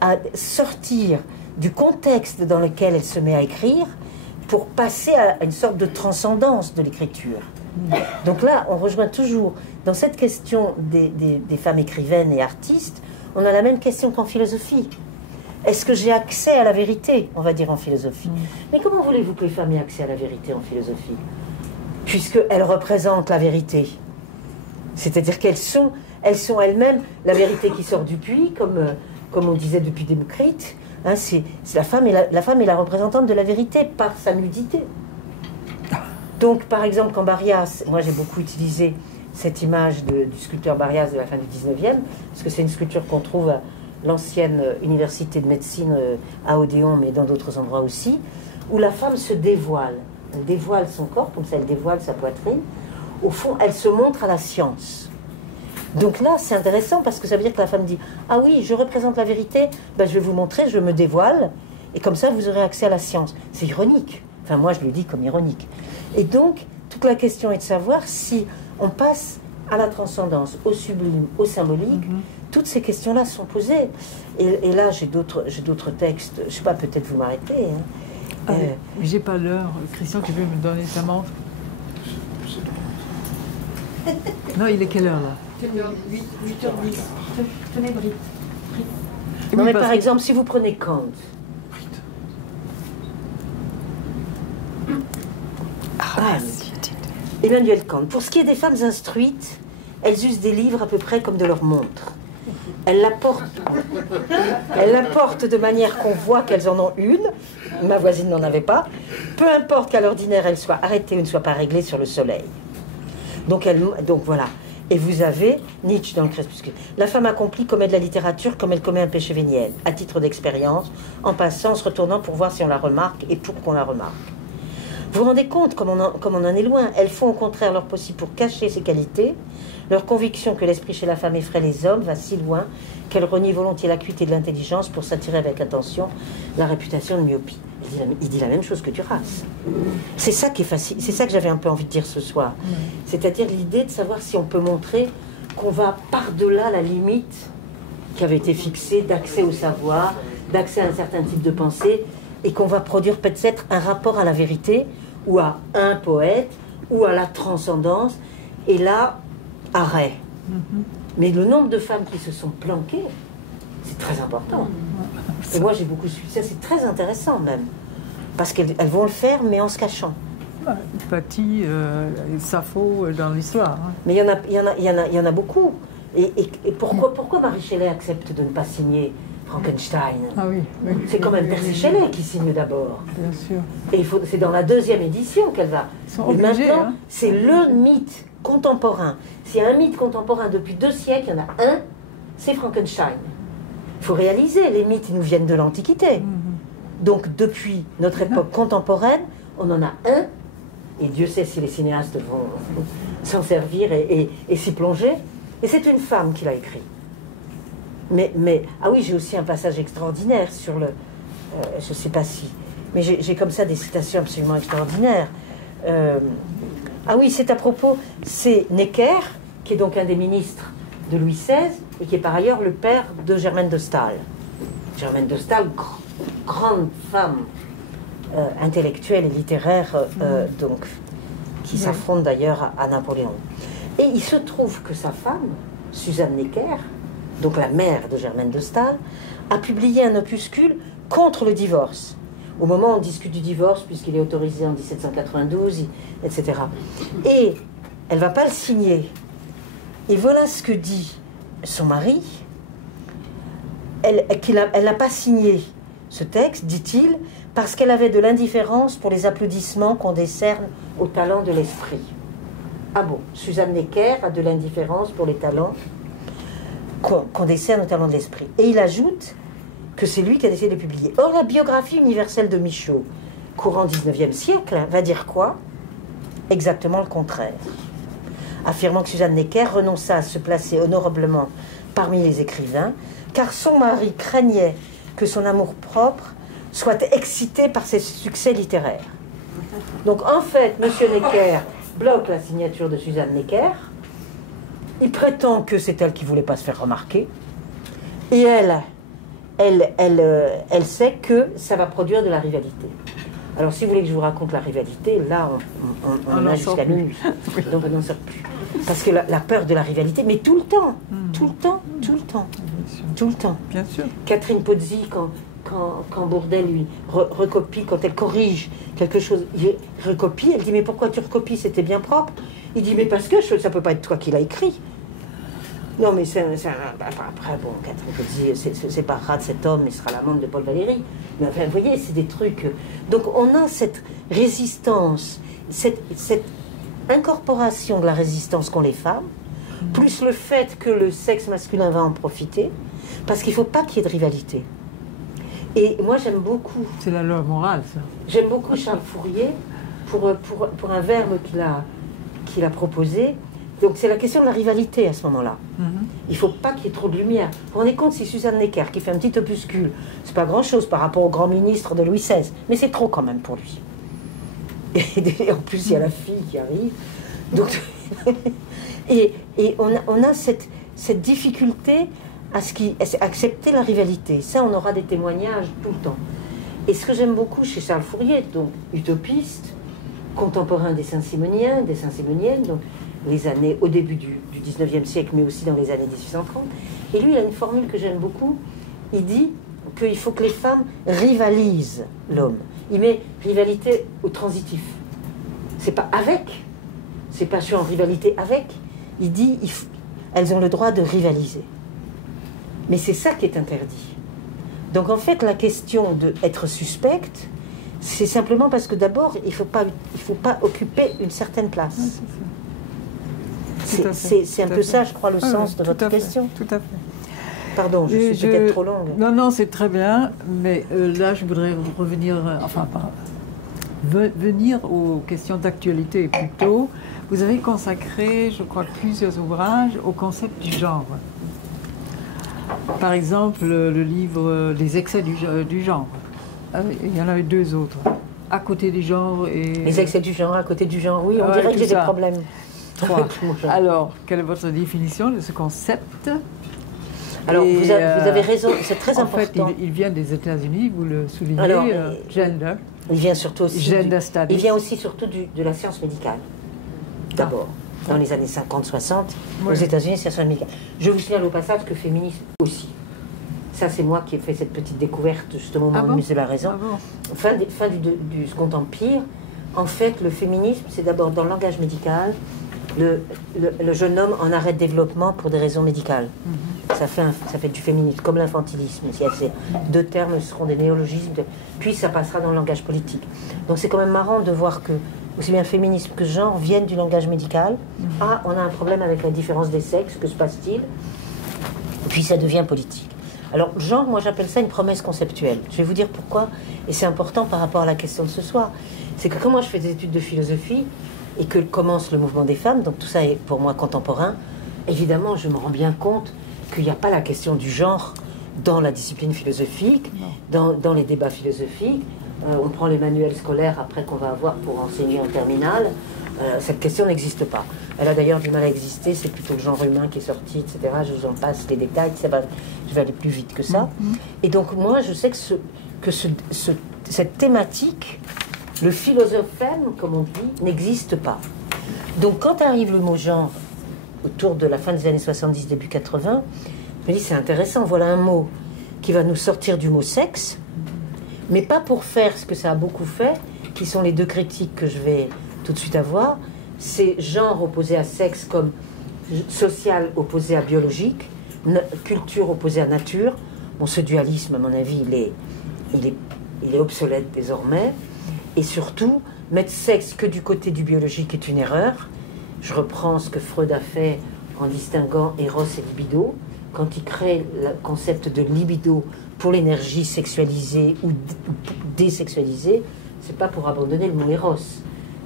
à sortir du contexte dans lequel elle se met à écrire pour passer à une sorte de transcendance de l'écriture. Donc là, on rejoint toujours, dans cette question des femmes écrivaines et artistes, on a la même question qu'en philosophie. Est-ce que j'ai accès à la vérité, on va dire, en philosophie? Mais comment voulez-vous que les femmes aient accès à la vérité en philosophie? Puisqu'elles représentent la vérité. C'est-à-dire qu'elles sont elles-mêmes la vérité qui sort du puits, comme on disait depuis Démocrite. Hein, la femme est la représentante de la vérité par sa nudité. Donc, par exemple, quand Barrias, moi j'ai beaucoup utilisé cette image du sculpteur Barrias de la fin du 19e, parce que c'est une sculpture qu'on trouve à l'ancienne université de médecine à Odéon, mais dans d'autres endroits aussi, où la femme se dévoile. Elle dévoile son corps, comme ça elle dévoile sa poitrine. Au fond, elle se montre à la science. Donc là, c'est intéressant parce que ça veut dire que la femme dit « Ah oui, je représente la vérité, je vais vous montrer, je me dévoile, et comme ça vous aurez accès à la science. » C'est ironique. Enfin, moi, je le dis comme ironique. Et donc, toute la question est de savoir si on passe à la transcendance, au sublime, au symbolique. Toutes ces questions-là sont posées. Et là, j'ai d'autres textes. Je ne sais pas, peut-être vous m'arrêtez. J'ai pas l'heure. Christian, tu veux me donner ta montre? Non, il est quelle heure là? 8h10. Tenez, Britt. Non, mais par exemple, si vous prenez Kant. Emmanuel Kant. Pour ce qui est des femmes instruites, elles usent des livres à peu près comme de leur montre. Elles la portent de manière qu'on voit qu'elles en ont une. Ma voisine n'en avait pas. Peu importe qu'à l'ordinaire elle soit arrêtée ou ne soit pas réglée sur le soleil. Donc voilà. Et vous avez Nietzsche dans le crépuscule. La femme accomplie commet de la littérature comme elle commet un péché véniel, à titre d'expérience, en passant, en se retournant pour voir si on la remarque et pour qu'on la remarque. Vous vous rendez compte comme on en est loin. Elles font au contraire leur possible pour cacher ses qualités. Leur conviction que l'esprit chez la femme effraie les hommes va si loin qu'elle renie volontiers l'acuité de l'intelligence pour s'attirer avec attention la réputation de myopie. Il dit la même chose que Duras. C'est ça qui est facile. C'est ça que j'avais un peu envie de dire ce soir. C'est-à-dire l'idée de savoir si on peut montrer qu'on va par-delà la limite qui avait été fixée d'accès au savoir, d'accès à un certain type de pensée, et qu'on va produire peut-être un rapport à la vérité, ou à un poète, ou à la transcendance, et là, arrêt. Mais le nombre de femmes qui se sont planquées, c'est très important. Et moi, j'ai beaucoup suivi ça, c'est très intéressant même. Parce qu'elles vont le faire, mais en se cachant. Patti, Sappho dans l'histoire. Hein. Mais il y en a beaucoup. Et pourquoi Marie Shelley accepte de ne pas signer Frankenstein? Ah oui, oui. C'est quand même Percy Shelley qui signe d'abord. Bien sûr. Et c'est dans la 2e édition qu'elle va. Ils sont et obligés, maintenant, hein. c'est le mythe contemporain. S'il y a un mythe contemporain depuis 2 siècles, il y en a un, c'est Frankenstein. Il faut réaliser, les mythes ils nous viennent de l'Antiquité. Donc depuis notre époque contemporaine, on en a un, et Dieu sait si les cinéastes vont s'en servir et s'y plonger, et c'est une femme qui l'a écrit. Mais ah oui, j'ai aussi un passage extraordinaire sur le... je ne sais pas si... Mais j'ai comme ça des citations absolument extraordinaires. Ah oui, c'est à propos... C'est Necker, qui est donc un des ministres de Louis XVI, et qui est par ailleurs le père de Germaine de Staël. Germaine de Staël, grande femme intellectuelle et littéraire, donc, qui s'affronte d'ailleurs à Napoléon. Et il se trouve que sa femme, Suzanne Necker, donc la mère de Germaine de Staël, a publié un opuscule contre le divorce. Au moment où on discute du divorce, puisqu'il est autorisé en 1792, etc. Et elle ne va pas le signer. Et voilà ce que dit son mari. Elle n'a pas signé ce texte, dit-il, parce qu'elle avait de l'indifférence pour les applaudissements qu'on décerne au talent de l'esprit. Ah bon, Suzanne Necker a de l'indifférence pour les talents qu'on décerne au talent de l'esprit. Et il ajoute que c'est lui qui a décidé de publier. Or, la biographie universelle de Michaud, courant 19e siècle, va dire quoi? Exactement le contraire. Affirmant que Suzanne Necker renonça à se placer honorablement parmi les écrivains, car son mari craignait que son amour-propre soit excité par ses succès littéraires. Donc, en fait, M. Necker bloque la signature de Suzanne Necker. Il prétend que c'est elle qui ne voulait pas se faire remarquer. Et elle sait que ça va produire de la rivalité. Alors, si vous voulez que je vous raconte la rivalité, là, on en a jusqu'à minuit. Donc, on n'en sort plus. Parce que la peur de la rivalité, mais tout le temps, tout le temps, tout le temps, tout le temps. Bien sûr. Catherine Pozzi, quand Bourdelle lui recopie, quand elle corrige quelque chose, il recopie, elle dit mais pourquoi tu recopies, c'était bien propre. Il dit mais parce que ça peut pas être toi qui l'as écrit. Non mais après bon, Catherine Pozzi c'est pas rare de cet homme, il sera l'amante de Paul Valéry. Mais enfin vous voyez, c'est des trucs. Donc on a cette résistance, cette incorporation de la résistance qu'ont les femmes, plus le fait que le sexe masculin va en profiter, parce qu'il ne faut pas qu'il y ait de rivalité. Et moi, j'aime beaucoup... C'est la loi morale, ça. J'aime beaucoup Charles Fourier pour un verbe qu'il a proposé. Donc, c'est la question de la rivalité à ce moment-là. Il ne faut pas qu'il y ait trop de lumière. Vous vous rendez compte, si Suzanne Necker, qui fait un petit opuscule, c'est pas grand-chose par rapport au grand ministre de Louis XVI, mais c'est trop quand même pour lui. Et en plus, il y a la fille qui arrive. Donc, et on a cette difficulté à accepter la rivalité. Ça, on aura des témoignages tout le temps. Et ce que j'aime beaucoup chez Charles Fourier, donc utopiste, contemporain des Saint-Simoniens, des Saint-Simoniennes, donc les années au début du 19e siècle, mais aussi dans les années 1830. Et lui, il a une formule que j'aime beaucoup. Il dit qu'il faut que les femmes rivalisent l'homme. Il met rivalité au transitif. C'est pas avec. C'est pas je suis en rivalité avec. Il dit elles ont le droit de rivaliser. Mais c'est ça qui est interdit. Donc en fait, la question d'être suspecte, c'est simplement parce que d'abord, il faut pas occuper une certaine place. C'est un peu ça, je crois, le sens de votre question. Tout à fait. Pardon, je suis peut-être trop longue. Non, non, c'est très bien, mais là, je voudrais revenir, venir aux questions d'actualité plutôt. Vous avez consacré, je crois, plusieurs ouvrages au concept du genre. Par exemple, le livre Les excès du genre. Il y en avait 2 autres. À côté du genre et... Les excès du genre, à côté du genre, oui, on dirait que j'ai des problèmes. 3. Alors, quelle est votre définition de ce concept? Alors, vous avez raison, c'est très important. En fait, il vient des États-Unis, vous le soulignez, alors, gender. Il vient surtout aussi, gender studies. Il vient aussi surtout de la science médicale. D'abord, dans les années 50-60, aux États-Unis, c'est la science médicale. Je vous signale au passage que féminisme aussi. Ça, c'est moi qui ai fait cette petite découverte, justement, au Musée de la Raison. Fin du Second Empire, en fait, le féminisme, c'est d'abord dans le langage médical, le jeune homme en arrêt de développement pour des raisons médicales. Ça fait du féminisme, comme l'infantilisme. Ces 2 termes seront des néologismes, puis ça passera dans le langage politique. Donc c'est quand même marrant de voir que aussi bien féminisme que genre viennent du langage médical. Ah, on a un problème avec la différence des sexes, que se passe-t-il? Puis ça devient politique. Alors, genre, moi j'appelle ça une promesse conceptuelle. Je vais vous dire pourquoi, et c'est important par rapport à la question de ce soir. C'est que quand moi je fais des études de philosophie, et que commence le mouvement des femmes, donc tout ça est pour moi contemporain, évidemment je me rends bien compte qu'il n'y a pas la question du genre dans la discipline philosophique, dans les débats philosophiques. On prend les manuels scolaires après qu'on va avoir pour enseigner en terminale, cette question n'existe pas. Elle a d'ailleurs du mal à exister, c'est plutôt le genre humain qui est sorti, etc. Je vous en passe les détails, je vais aller plus vite que ça. Et donc moi je sais que cette thématique, le philosophème, comme on dit, n'existe pas. Donc quand arrive le mot genre, autour de la fin des années 70, début 80, je me dis c'est intéressant, voilà un mot qui va nous sortir du mot sexe, mais pas pour faire ce que ça a beaucoup fait, qui sont les 2 critiques que je vais tout de suite avoir. C'est genre opposé à sexe comme social opposé à biologique, culture opposée à nature. Bon, ce dualisme, à mon avis, il est obsolète désormais. Et surtout, mettre sexe que du côté du biologique est une erreur. Je reprends ce que Freud a fait en distinguant Eros et libido. Quand il crée le concept de libido pour l'énergie sexualisée ou désexualisée, c'est pas pour abandonner le mot Eros.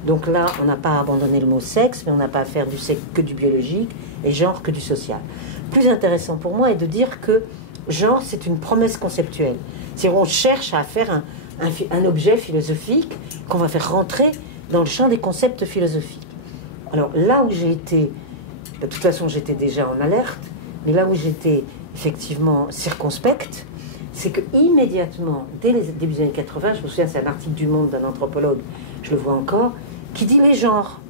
Donc là, on n'a pas abandonné le mot sexe, mais on n'a pas à faire du sexe que du biologique et genre que du social. Plus intéressant pour moi est de dire que genre, c'est une promesse conceptuelle. C'est-à-dire on cherche à faire un objet philosophique qu'on va faire rentrer dans le champ des concepts philosophiques. Alors là où j'ai été, de toute façon j'étais déjà en alerte, mais là où j'étais effectivement circonspecte, c'est que immédiatement, dès les débuts des années 80, je me souviens, c'est un article du Monde d'un anthropologue, je le vois encore, qui dit les genres.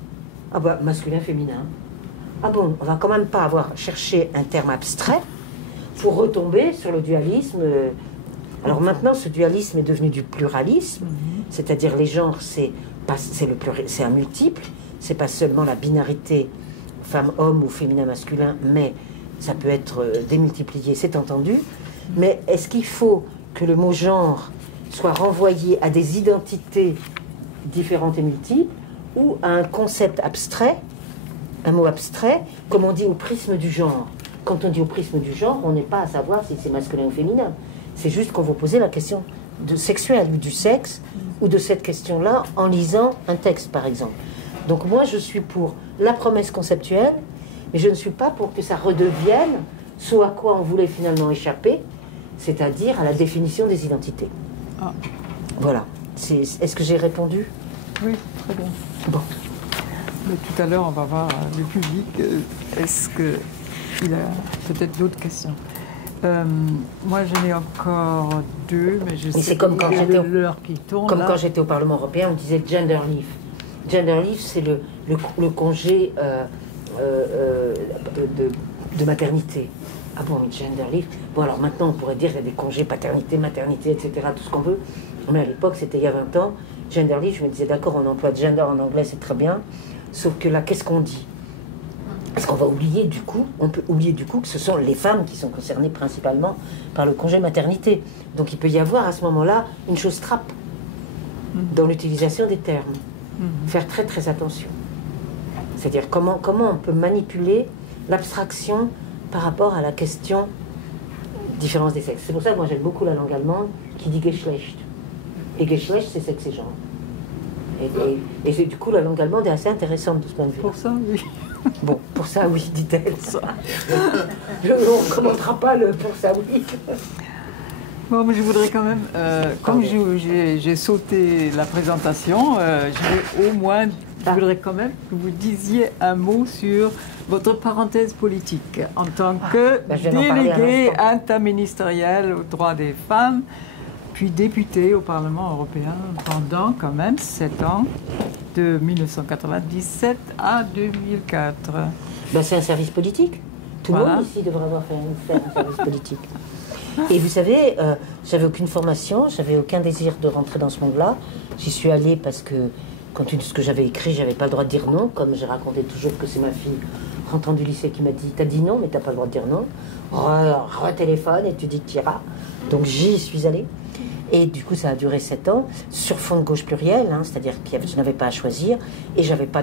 Ah bah, masculin, féminin. Ah bon, on va quand même pas avoir cherché un terme abstrait pour retomber sur le dualisme. Alors maintenant, ce dualisme est devenu du pluralisme, c'est-à-dire les genres, c'est un multiple, c'est pas seulement la binarité femme-homme ou féminin-masculin, mais ça peut être démultiplié, c'est entendu. Mais est-ce qu'il faut que le mot genre soit renvoyé à des identités différentes et multiples, ou à un concept abstrait, un mot abstrait, comme on dit au prisme du genre? Quand on dit au prisme du genre, on n'est pas à savoir si c'est masculin ou féminin. C'est juste qu'on vous posait la question sexuelle, ou du sexe, ou de cette question-là, en lisant un texte, par exemple. Donc moi, je suis pour la promesse conceptuelle, mais je ne suis pas pour que ça redevienne ce à quoi on voulait finalement échapper, c'est-à-dire à la définition des identités. Ah. Voilà. Est-ce que j'ai répondu? Oui, très bien. Bon. Mais tout à l'heure, on va voir le public. Est-ce qu'il a peut-être d'autres questions? Moi, j'en ai encore 2, mais je sais c'est comme quand j'étais l'heure qui tourne. Comme quand j'étais au Parlement européen, on disait gender leave. Gender leave, c'est le congé de maternité. Ah bon, gender leave. Bon, alors maintenant, on pourrait dire qu'il y a des congés paternité, maternité, etc., tout ce qu'on veut. Mais à l'époque, c'était il y a 20 ans. Gender leave, je me disais, d'accord, on emploie gender en anglais, c'est très bien. Sauf que là, qu'est-ce qu'on dit? Parce qu'on va oublier du coup, on peut oublier du coup que ce sont les femmes qui sont concernées principalement par le congé maternité. Donc il peut y avoir à ce moment-là une chose trappe dans l'utilisation des termes. Faire très très attention. C'est-à-dire comment on peut manipuler l'abstraction par rapport à la question différence des sexes. C'est pour ça que moi j'aime beaucoup la langue allemande qui dit Geschlecht. Et Geschlecht, c'est sexe et genre. Et du coup, la langue allemande est assez intéressante de ce point de vue. Pour ça, oui. Bon, pour ça, oui, dit-elle. On ne commentera pas le pour ça, oui. Bon, mais je voudrais quand même, comme j'ai sauté la présentation, je voudrais quand même que vous disiez un mot sur votre parenthèse politique en tant que délégué interministériel aux droits des femmes, puis député au Parlement européen pendant quand même 7 ans, de 1997 à 2004. Ben, c'est un service politique. Tout le monde ici devrait avoir fait un service politique. Et vous savez, j'avais aucune formation, j'avais aucun désir de rentrer dans ce monde-là. J'y suis allée parce que, compte tenu de ce que j'avais écrit, j'avais pas le droit de dire non, comme j'ai raconté toujours que c'est ma fille rentrant du lycée qui m'a dit « T'as dit non, mais t'as pas le droit de dire non. Retéléphone et tu dis que tu iras. » Donc j'y suis allée. Et du coup, ça a duré 7 ans, sur fond de gauche pluriel, hein, c'est-à-dire que je n'avais pas à choisir et j'avais pas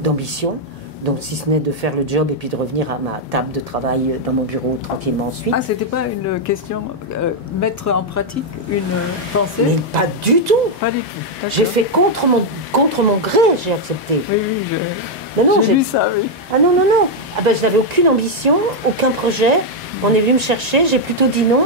d'ambition. Donc, si ce n'est de faire le job et puis de revenir à ma table de travail dans mon bureau tranquillement ensuite. Ah, c'était pas une question, mettre en pratique une pensée? Mais pas du tout. Pas du tout. J'ai fait contre mon gré, j'ai accepté. Oui, j'ai vu ça, oui. Ah non. Ah ben, je n'avais aucune ambition, aucun projet. On est venu me chercher, j'ai plutôt dit non.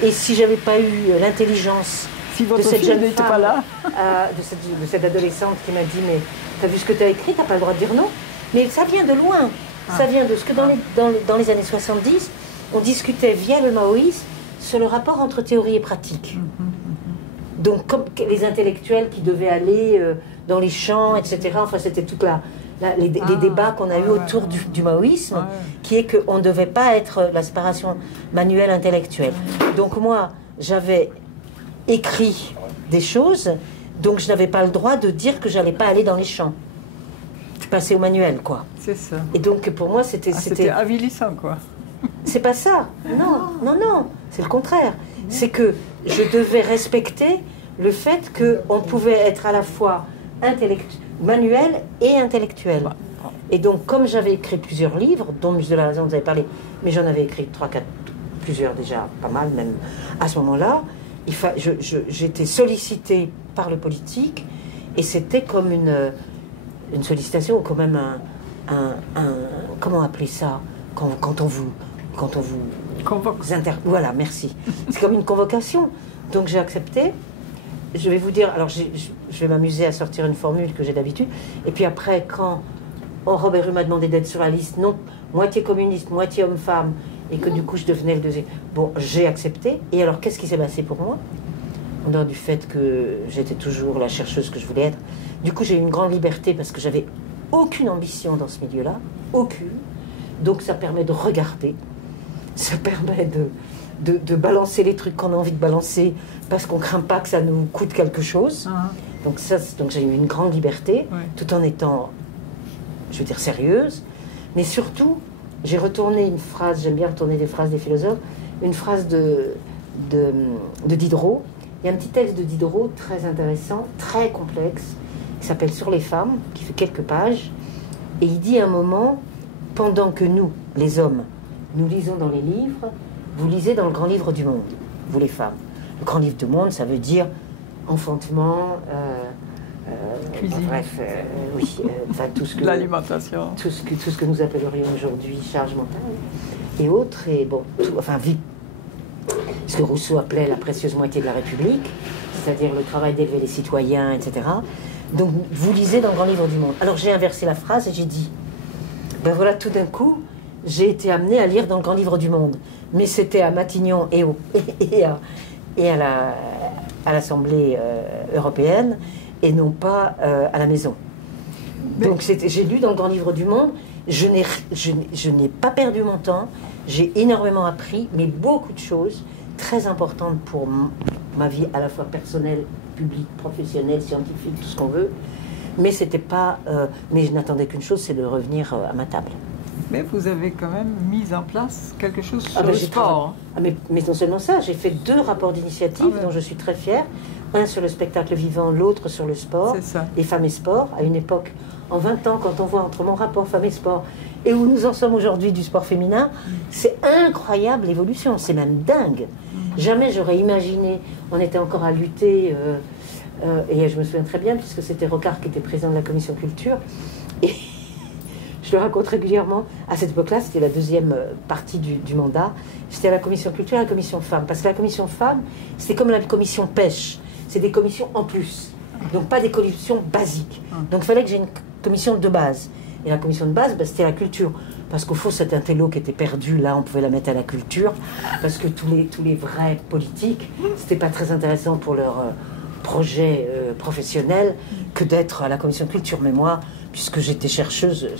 Et si j'avais pas eu l'intelligence de cette jeune femme, pas là. de cette adolescente qui m'a dit « Mais t'as vu ce que t'as écrit, t'as pas le droit de dire non ?» Mais ça vient de loin. Ça vient de ce que dans les années 70, on discutait via le maoïsme sur le rapport entre théorie et pratique. Donc, comme les intellectuels qui devaient aller dans les champs, etc. Enfin, c'était toute les débats qu'on a eu autour du maoïsme, qui est qu'on ne devait pas être la séparation manuelle intellectuelle. Donc moi, j'avais écrit des choses, donc je n'avais pas le droit de dire que j'allais pas aller dans les champs. Passer au manuel, quoi. C'est ça. Et donc pour moi, c'était avilissant, quoi. C'est pas ça. Non. C'est le contraire. C'est que je devais respecter le fait qu'on pouvait être à la fois manuel et intellectuel. Et donc, comme j'avais écrit plusieurs livres, dont Musée de la Raison, vous avez parlé, mais j'en avais écrit 3, 4, plusieurs déjà, pas mal même, à ce moment-là, j'étais sollicitée par le politique, et c'était comme une sollicitation, ou quand même comment appeler ça, quand on vous convoque. Voilà, merci. C'est comme une convocation. Donc j'ai accepté. Je vais vous dire, alors je vais m'amuser à sortir une formule que j'ai d'habitude. Et puis après, quand Robert Rue m'a demandé d'être sur la liste, non, moitié communiste, moitié homme-femme, et que du coup je devenais le deuxième. Bon, j'ai accepté. Et alors, qu'est-ce qui s'est passé pour moi? En dehors du fait que j'étais toujours la chercheuse que je voulais être. Du coup, j'ai eu une grande liberté parce que j'avais aucune ambition dans ce milieu-là. Aucune. Donc ça permet de regarder. Ça permet de balancer les trucs qu'on a envie de balancer parce qu'on ne craint pas que ça nous coûte quelque chose. Donc j'ai eu une grande liberté, tout en étant, je veux dire, sérieuse. Mais surtout, j'ai retourné une phrase, j'aime bien retourner des phrases des philosophes, une phrase de Diderot. Il y a un petit texte de Diderot très intéressant, très complexe, qui s'appelle « Sur les femmes », qui fait quelques pages. Et il dit à un moment, pendant que nous, les hommes, nous lisons dans les livres, vous lisez dans le grand livre du monde, vous les femmes. Le grand livre du monde, ça veut dire enfantement, cuisine, bref, tout ce que l'alimentation, tout ce que nous appellerions aujourd'hui charge mentale et autres, et bon, vie, ce que Rousseau appelait la précieuse moitié de la République, c'est-à-dire le travail d'élever les citoyens, etc. Donc vous lisez dans le grand livre du monde. Alors j'ai inversé la phrase et j'ai dit, ben voilà, tout d'un coup, j'ai été amenée à lire dans le grand livre du monde. Mais c'était à Matignon et à l'Assemblée européenne, et non pas à la maison. Donc j'ai lu dans le grand livre du monde, je n'ai pas perdu mon temps, j'ai énormément appris, mais beaucoup de choses très importantes pour ma vie à la fois personnelle, publique, professionnelle, scientifique, tout ce qu'on veut. Mais c'était pas. Mais je n'attendais qu'une chose, c'est de revenir à ma table. Mais vous avez quand même mis en place quelque chose sur Ah ben, le sport. mais non seulement ça, j'ai fait 2 rapports d'initiative dont je suis très fière. Un sur le spectacle vivant, l'autre sur le sport, C'est ça. les femmes et sport. À une époque, en 20 ans, quand on voit entre mon rapport femmes et sport et où nous en sommes aujourd'hui du sport féminin, c'est incroyable l'évolution, c'est même dingue. Jamais j'aurais imaginé, on était encore à lutter, et je me souviens très bien, puisque c'était Rocard qui était président de la commission culture, et je le raconte régulièrement. À cette époque-là, c'était la 2e partie du mandat. J'étais à la commission culture et à la commission femmes. Parce que la commission femmes, c'était comme la commission pêche. C'est des commissions en plus. Donc pas des commissions basiques. Donc il fallait que j'ai une commission de base. Et la commission de base, c'était la culture. Parce qu'au fond, cet intello qui était perdu, là, on pouvait la mettre à la culture. Parce que tous les vrais politiques, c'était pas très intéressant pour leur projet professionnel que d'être à la commission de culture. Mais moi, puisque j'étais chercheuse,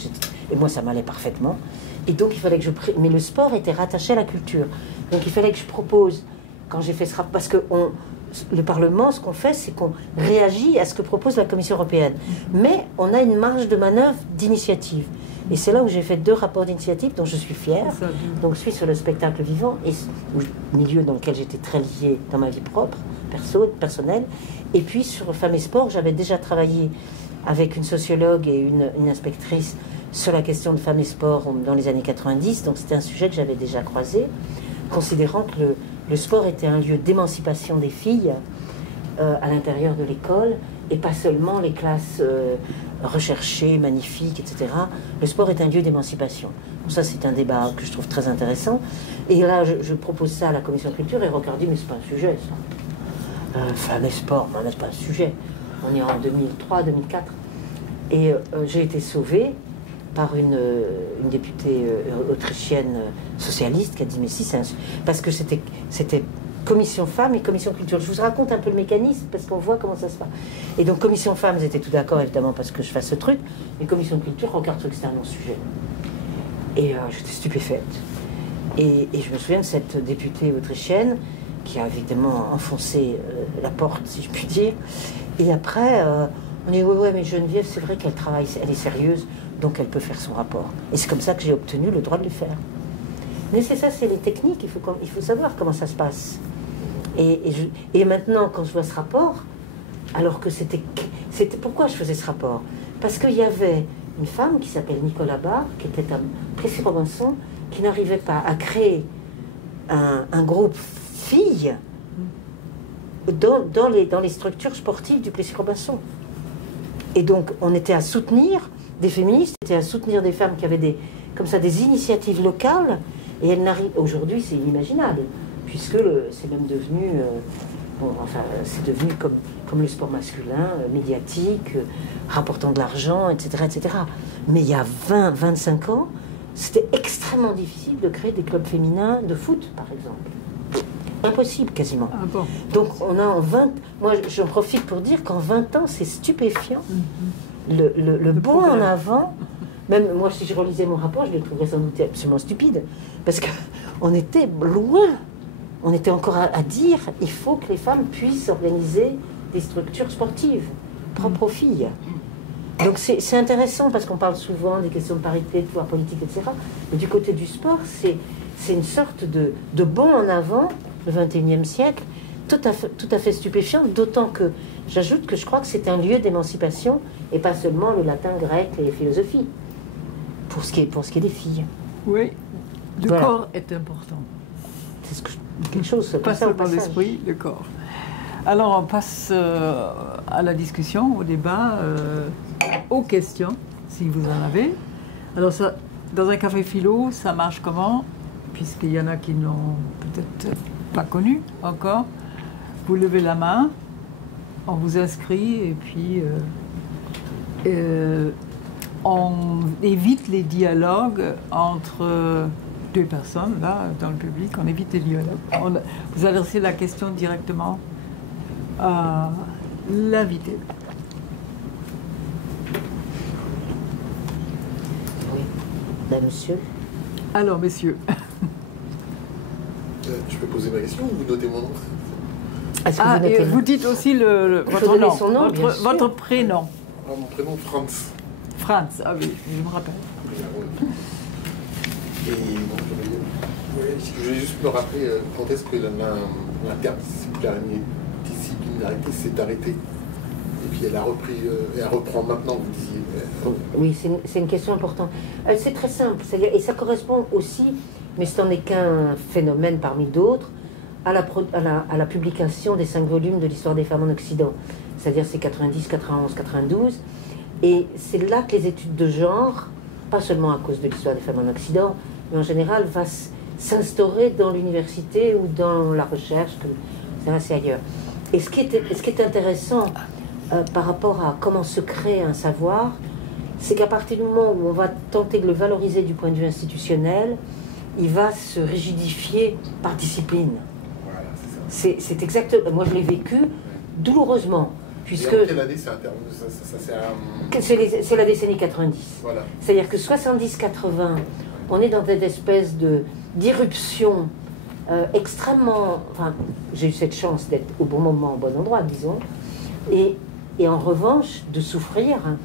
et moi ça m'allait parfaitement. Et donc il fallait que mais le sport était rattaché à la culture. Donc il fallait que je propose, quand j'ai fait ce rapport, parce que le Parlement, ce qu'on fait, c'est qu'on réagit à ce que propose la Commission européenne. Mais on a une marge de manœuvre d'initiative. Et c'est là où j'ai fait 2 rapports d'initiative dont je suis fière. Donc celui sur le spectacle vivant, et milieu dans lequel j'étais très liée dans ma vie propre, personnelle. Et puis sur Femmes et Sport, j'avais déjà travaillé avec une sociologue et une inspectrice sur la question de femmes et sport dans les années 90. Donc c'était un sujet que j'avais déjà croisé, considérant que le sport était un lieu d'émancipation des filles à l'intérieur de l'école, et pas seulement les classes recherchées, magnifiques, etc. Le sport est un lieu d'émancipation. Bon, ça, c'est un débat que je trouve très intéressant. Et là, je propose ça à la commission culture, et Rocard dit, mais c'est pas un sujet, ça. Femmes et sport, non, mais c'est pas un sujet. On est en 2003, 2004. Et j'ai été sauvée par une députée autrichienne socialiste qui a dit, mais si, parce que c'était commission femmes et commission culture. Je vous raconte un peu le mécanisme parce qu'on voit comment ça se passe. Et donc commission femmes, ils étaient tout d'accord évidemment parce que je fasse ce truc, mais commission culture, regarde que c'était un non-sujet. Et j'étais stupéfaite. Et je me souviens de cette députée autrichienne qui a évidemment enfoncé la porte, si je puis dire. Et après, on dit, ouais, mais Geneviève, c'est vrai qu'elle travaille, elle est sérieuse, donc elle peut faire son rapport. Et c'est comme ça que j'ai obtenu le droit de le faire. Mais c'est ça, c'est les techniques, il faut savoir comment ça se passe. Et maintenant, quand je vois ce rapport, alors que c'était pourquoi je faisais ce rapport? Parce qu'il y avait une femme qui s'appelle Nicolas Barr, qui était à Plessis-Robinson, qui n'arrivait pas à créer un groupe filles dans les structures sportives du Plessis-Robinson. Et donc, on était à soutenir des féministes, on était à soutenir des femmes qui avaient des initiatives locales, et elles n'arrivent... Aujourd'hui, c'est inimaginable, puisque c'est même devenu... c'est devenu comme le sport masculin, médiatique, rapportant de l'argent, etc., etc. Mais il y a 20-25 ans, c'était extrêmement difficile de créer des clubs féminins de foot, par exemple. Impossible, quasiment. Ah bon. Donc, on a en 20... Moi, j'en profite pour dire qu'en 20 ans, c'est stupéfiant. Le bond en avant... Même moi, si je relisais mon rapport, je le trouverais sans doute absolument stupide. Parce qu'on était loin. On était encore à dire il faut que les femmes puissent organiser des structures sportives propres aux filles. Donc c'est intéressant parce qu'on parle souvent des questions de parité, de pouvoir politique, etc. Mais du côté du sport, c'est une sorte de bond en avant, le XXIe siècle, tout à fait stupéfiant, d'autant que j'ajoute que je crois que c'est un lieu d'émancipation et pas seulement le latin, grec et les philosophies, pour ce qui est des filles. Oui, le corps est important. C'est quelque chose comme pas ça au seulement passage. l'esprit, le corps. Alors on passe à la discussion, au débat, aux questions, si vous en avez. Alors ça, dans un café philo, ça marche comment? Puisqu'il y en a qui n'ont peut-être pas connu encore. Vous levez la main, on vous inscrit et puis on évite les dialogues entre deux personnes, là, dans le public, on évite les dialogues. Vous adressez la question directement à l'invité. Oui. Ben, monsieur. Alors, messieurs. Je peux poser ma question ou vous notez mon nom? Est-ce que vous notez vous dites aussi votre donner nom, son nom, bien sûr. votre prénom. Mon prénom, Franz. Franz, ah oui, je me rappelle. Et bon, je voulais juste me rappeler quand est-ce que l'interdisciplinarité s'est arrêtée. Et puis elle a repris, elle reprend maintenant, vous disiez. Oui, c'est une question importante. C'est très simple, et ça correspond aussi, mais ce n'en est qu'un phénomène parmi d'autres, à la publication des 5 volumes de l'histoire des femmes en Occident. C'est-à-dire c'est 90, 91, 92. Et c'est là que les études de genre, pas seulement à cause de l'histoire des femmes en Occident, mais en général, va s'instaurer dans l'université ou dans la recherche, c'est ailleurs. Et ce qui est intéressant par rapport à comment se crée un savoir, c'est qu'à partir du moment où on va tenter de le valoriser du point de vue institutionnel, il va se rigidifier par discipline. Voilà, c'est ça. C'est exactement... Moi, je l'ai vécu douloureusement. Puisque et en quelle année c'est un terme c'est la décennie 90. Voilà. C'est-à-dire que 70-80, on est dans cette espèce d'irruption extrêmement... Enfin, j'ai eu cette chance d'être au bon moment, au bon endroit, disons. Et en revanche, de souffrir, hein,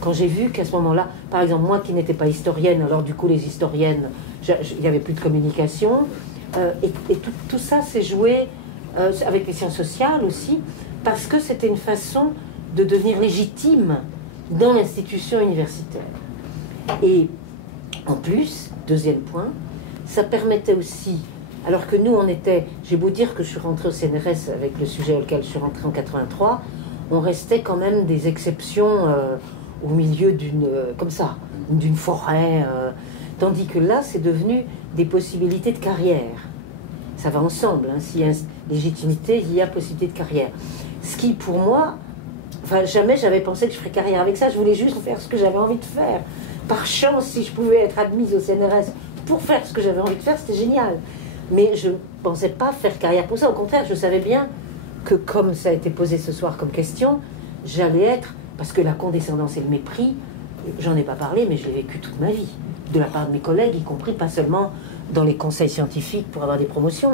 quand j'ai vu qu'à ce moment-là, par exemple, moi qui n'étais pas historienne, alors du coup, les historiennes, il n'y avait plus de communication. Et tout ça s'est joué avec les sciences sociales aussi, parce que c'était une façon de devenir légitime dans l'institution universitaire. Et en plus, deuxième point, ça permettait aussi, alors que nous on était, j'ai beau dire que je suis rentrée au CNRS avec le sujet auquel je suis rentrée en 83, on restait quand même des exceptions au milieu d'une forêt, tandis que là c'est devenu des possibilités de carrière. Ça va ensemble, hein. S'il y a légitimité, il y a possibilité de carrière. Ce qui, pour moi, enfin, jamais j'avais pensé que je ferais carrière avec ça. Je voulais juste faire ce que j'avais envie de faire. Par chance, si je pouvais être admise au CNRS pour faire ce que j'avais envie de faire, c'était génial. Mais je ne pensais pas faire carrière pour ça. Au contraire, je savais bien que, comme ça a été posé ce soir comme question, j'allais être... Parce que la condescendance et le mépris, j'en ai pas parlé, mais je l'ai vécu toute ma vie. De la part de mes collègues, y compris pas seulement dans les conseils scientifiques pour avoir des promotions,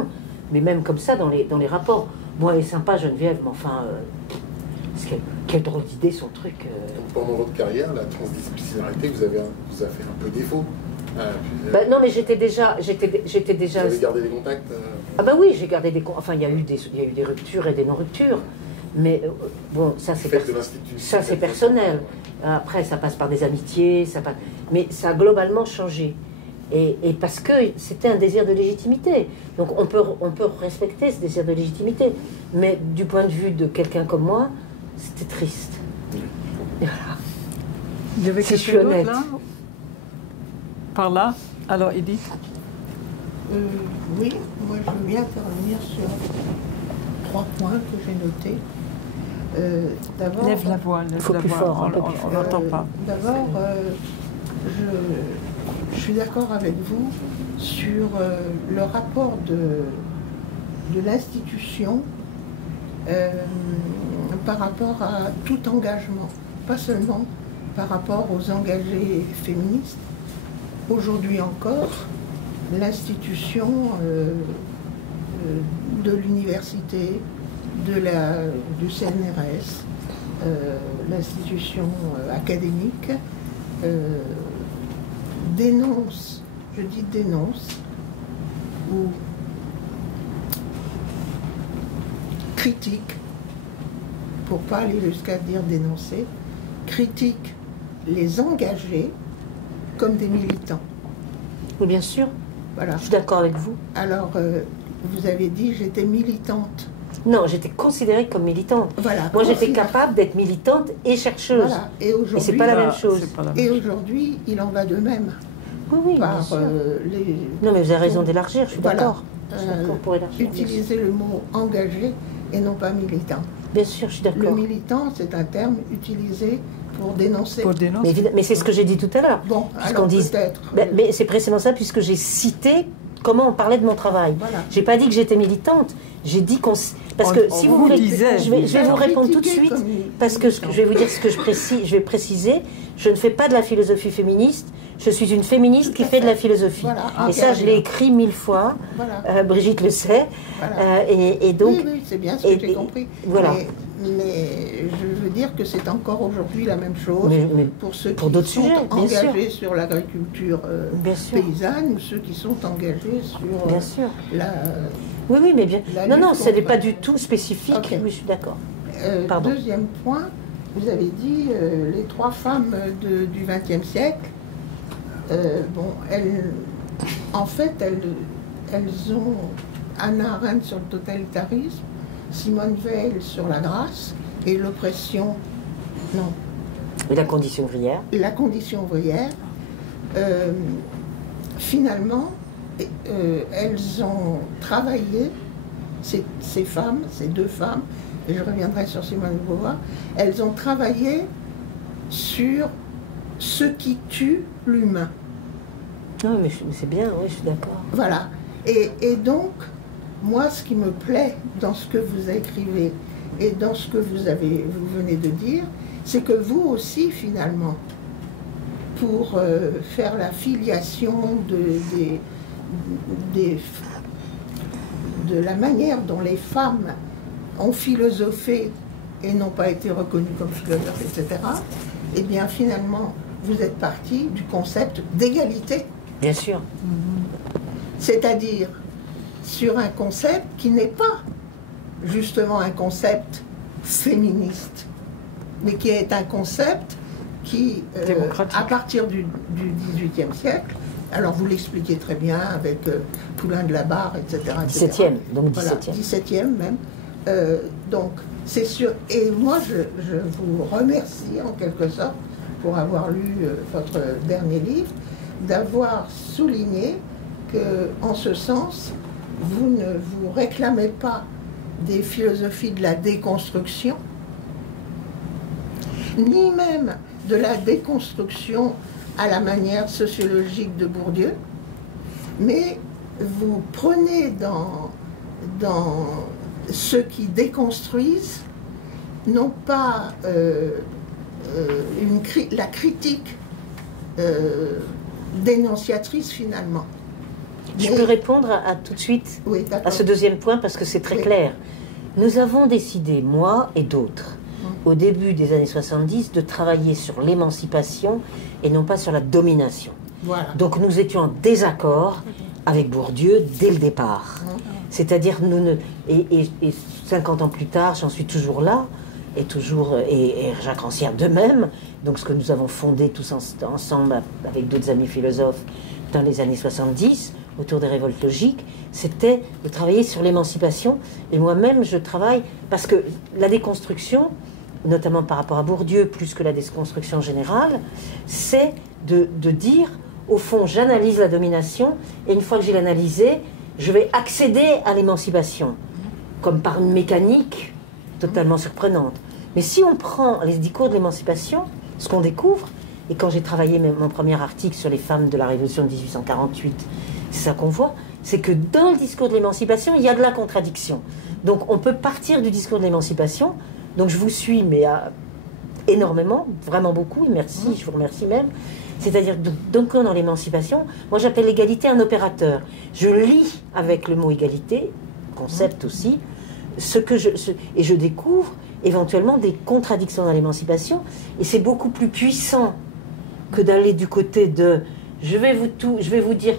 mais même comme ça dans les rapports. Bon, elle est sympa, Geneviève, mais enfin, quelle drôle d'idée son truc. Donc pendant votre carrière, la transdisciplinarité vous a fait un peu défaut. Non, mais j'étais déjà. Vous avez gardé des contacts Ah ben oui, j'ai gardé des contacts. Enfin, il y a eu des ruptures et des non-ruptures. Mais bon, ça c'est personnel. Après, ça passe par des amitiés, mais ça a globalement changé. Et parce que c'était un désir de légitimité. Donc on peut respecter ce désir de légitimité. Mais du point de vue de quelqu'un comme moi, c'était triste. Il y avait Si je suis quelqu'un honnête. d'autre là? Par là? Alors, Edith? Oui, moi je veux bien intervenir sur 3 points que j'ai notés. D'abord, Lève la voix, lève Faut la plus voix, fort, on n'entend pas. D'abord, je suis d'accord avec vous sur le rapport de l'institution par rapport à tout engagement, pas seulement par rapport aux engagés féministes. Aujourd'hui encore, l'institution de l'université, du CNRS, l'institution académique, dénonce, je dis dénonce, ou critique, pour pas aller jusqu'à dire dénoncer, critique les engagés comme des militants. Oui, bien sûr. Voilà. Je suis d'accord avec vous. Alors, vous avez dit j'étais militante. Non, j'étais considérée comme militante. Voilà. Moi, j'étais capable d'être militante et chercheuse. Voilà. Et Et c'est pas la même chose. Et aujourd'hui, il en va de même. Oui, oui, bien Par sûr. les... Non, mais vous avez raison d'élargir, je suis Voilà. d'accord. Je suis d'accord pour élargir. Utiliser le mot engagé et non pas militant. Bien sûr, je suis Le d'accord. militant, c'est un terme utilisé pour dénoncer. Pour dénoncer. Mais c'est ce que j'ai dit tout à l'heure. Bon, Puisqu'on alors dit- peut-être. Mais c'est précisément ça, puisque j'ai cité comment on parlait de mon travail. Voilà. J'ai pas dit que j'étais militante. J'ai dit qu'on... Parce que si vous vous voulez... disait. Je vais vous répondre tout de Critiquer suite, comme parce que je vais vous dire ce que je vais préciser. Je ne fais pas de la philosophie féministe, je suis une féministe qui fait de la philosophie. Voilà, et ça, je l'ai écrit 1000 fois. Voilà. Brigitte le sait. Voilà. Et donc, oui, c'est bien ce que j'ai compris. Voilà. Mais je veux dire que c'est encore aujourd'hui la même chose mais pour ceux pour qui d'autres sont sujets, bien engagés sûr. sur l'agriculture paysanne ou ceux qui sont engagés sur bien sûr. la... Oui, mais bien. La Non, ce n'est contre... pas du tout spécifique. Okay. Oui, je suis d'accord. Deuxième point, vous avez dit les 3 femmes du XXe siècle. Bon, en fait, elles ont Hannah Arendt sur le totalitarisme, Simone Veil sur la grâce et l'oppression. Non. Et la condition ouvrière. La condition ouvrière. Finalement, elles ont travaillé, ces femmes, ces 2 femmes, et je reviendrai sur Simone de Beauvoir, elles ont travaillé sur ce qui tue l'humain. Non, mais c'est bien, oui, je suis d'accord. Voilà. Et donc, moi, ce qui me plaît dans ce que vous écrivez et dans ce que vous venez de dire, c'est que vous aussi, finalement, pour faire la filiation de la manière dont les femmes ont philosophé et n'ont pas été reconnues comme philosophes, etc., eh bien, finalement, vous êtes parti du concept d'égalité. Bien sûr. C'est-à-dire sur un concept qui n'est pas justement un concept féministe, mais qui est un concept qui, à partir du XVIIIe siècle, alors vous l'expliquez très bien avec Poulain de la Barre, etc. 17e, donc 17e. Voilà, 17e même. Donc, c'est sûr. Et moi, je vous remercie en quelque sorte pour avoir lu votre dernier livre, d'avoir souligné que, en ce sens, vous ne vous réclamez pas des philosophies de la déconstruction, ni même de la déconstruction à la manière sociologique de Bourdieu, mais vous prenez dans ceux qui déconstruisent, non pas la critique dénonciatrice finalement. Je peux répondre à tout de suite à ce deuxième point parce que c'est très clair. Nous avons décidé, moi et d'autres, au début des années 70, de travailler sur l'émancipation et non pas sur la domination. Voilà. Donc nous étions en désaccord avec Bourdieu dès le départ. C'est-à-dire, et 50 ans plus tard, j'en suis toujours là, et Jacques Rancière de même, donc ce que nous avons fondé tous ensemble avec d'autres amis philosophes dans les années 70, autour des révoltes logiques, c'était de travailler sur l'émancipation. Et moi-même, je travaille, parce que la déconstruction, notamment par rapport à Bourdieu, plus que la déconstruction générale, c'est de dire, au fond, j'analyse la domination, et une fois que j'ai l'analysée, je vais accéder à l'émancipation, comme par une mécanique totalement surprenante. Mais si on prend les discours de l'émancipation, ce qu'on découvre, et quand j'ai travaillé mon premier article sur les femmes de la Révolution de 1848, c'est ça qu'on voit, c'est que dans le discours de l'émancipation, il y a de la contradiction. Donc on peut partir du discours de l'émancipation, donc je vous suis, mais énormément, vraiment beaucoup, et merci, je vous remercie même. C'est-à-dire, donc dans l'émancipation, moi j'appelle l'égalité un opérateur. Je lis avec le mot égalité, concept aussi, et je découvre éventuellement des contradictions dans l'émancipation, et c'est beaucoup plus puissant que d'aller du côté de je vais vous dire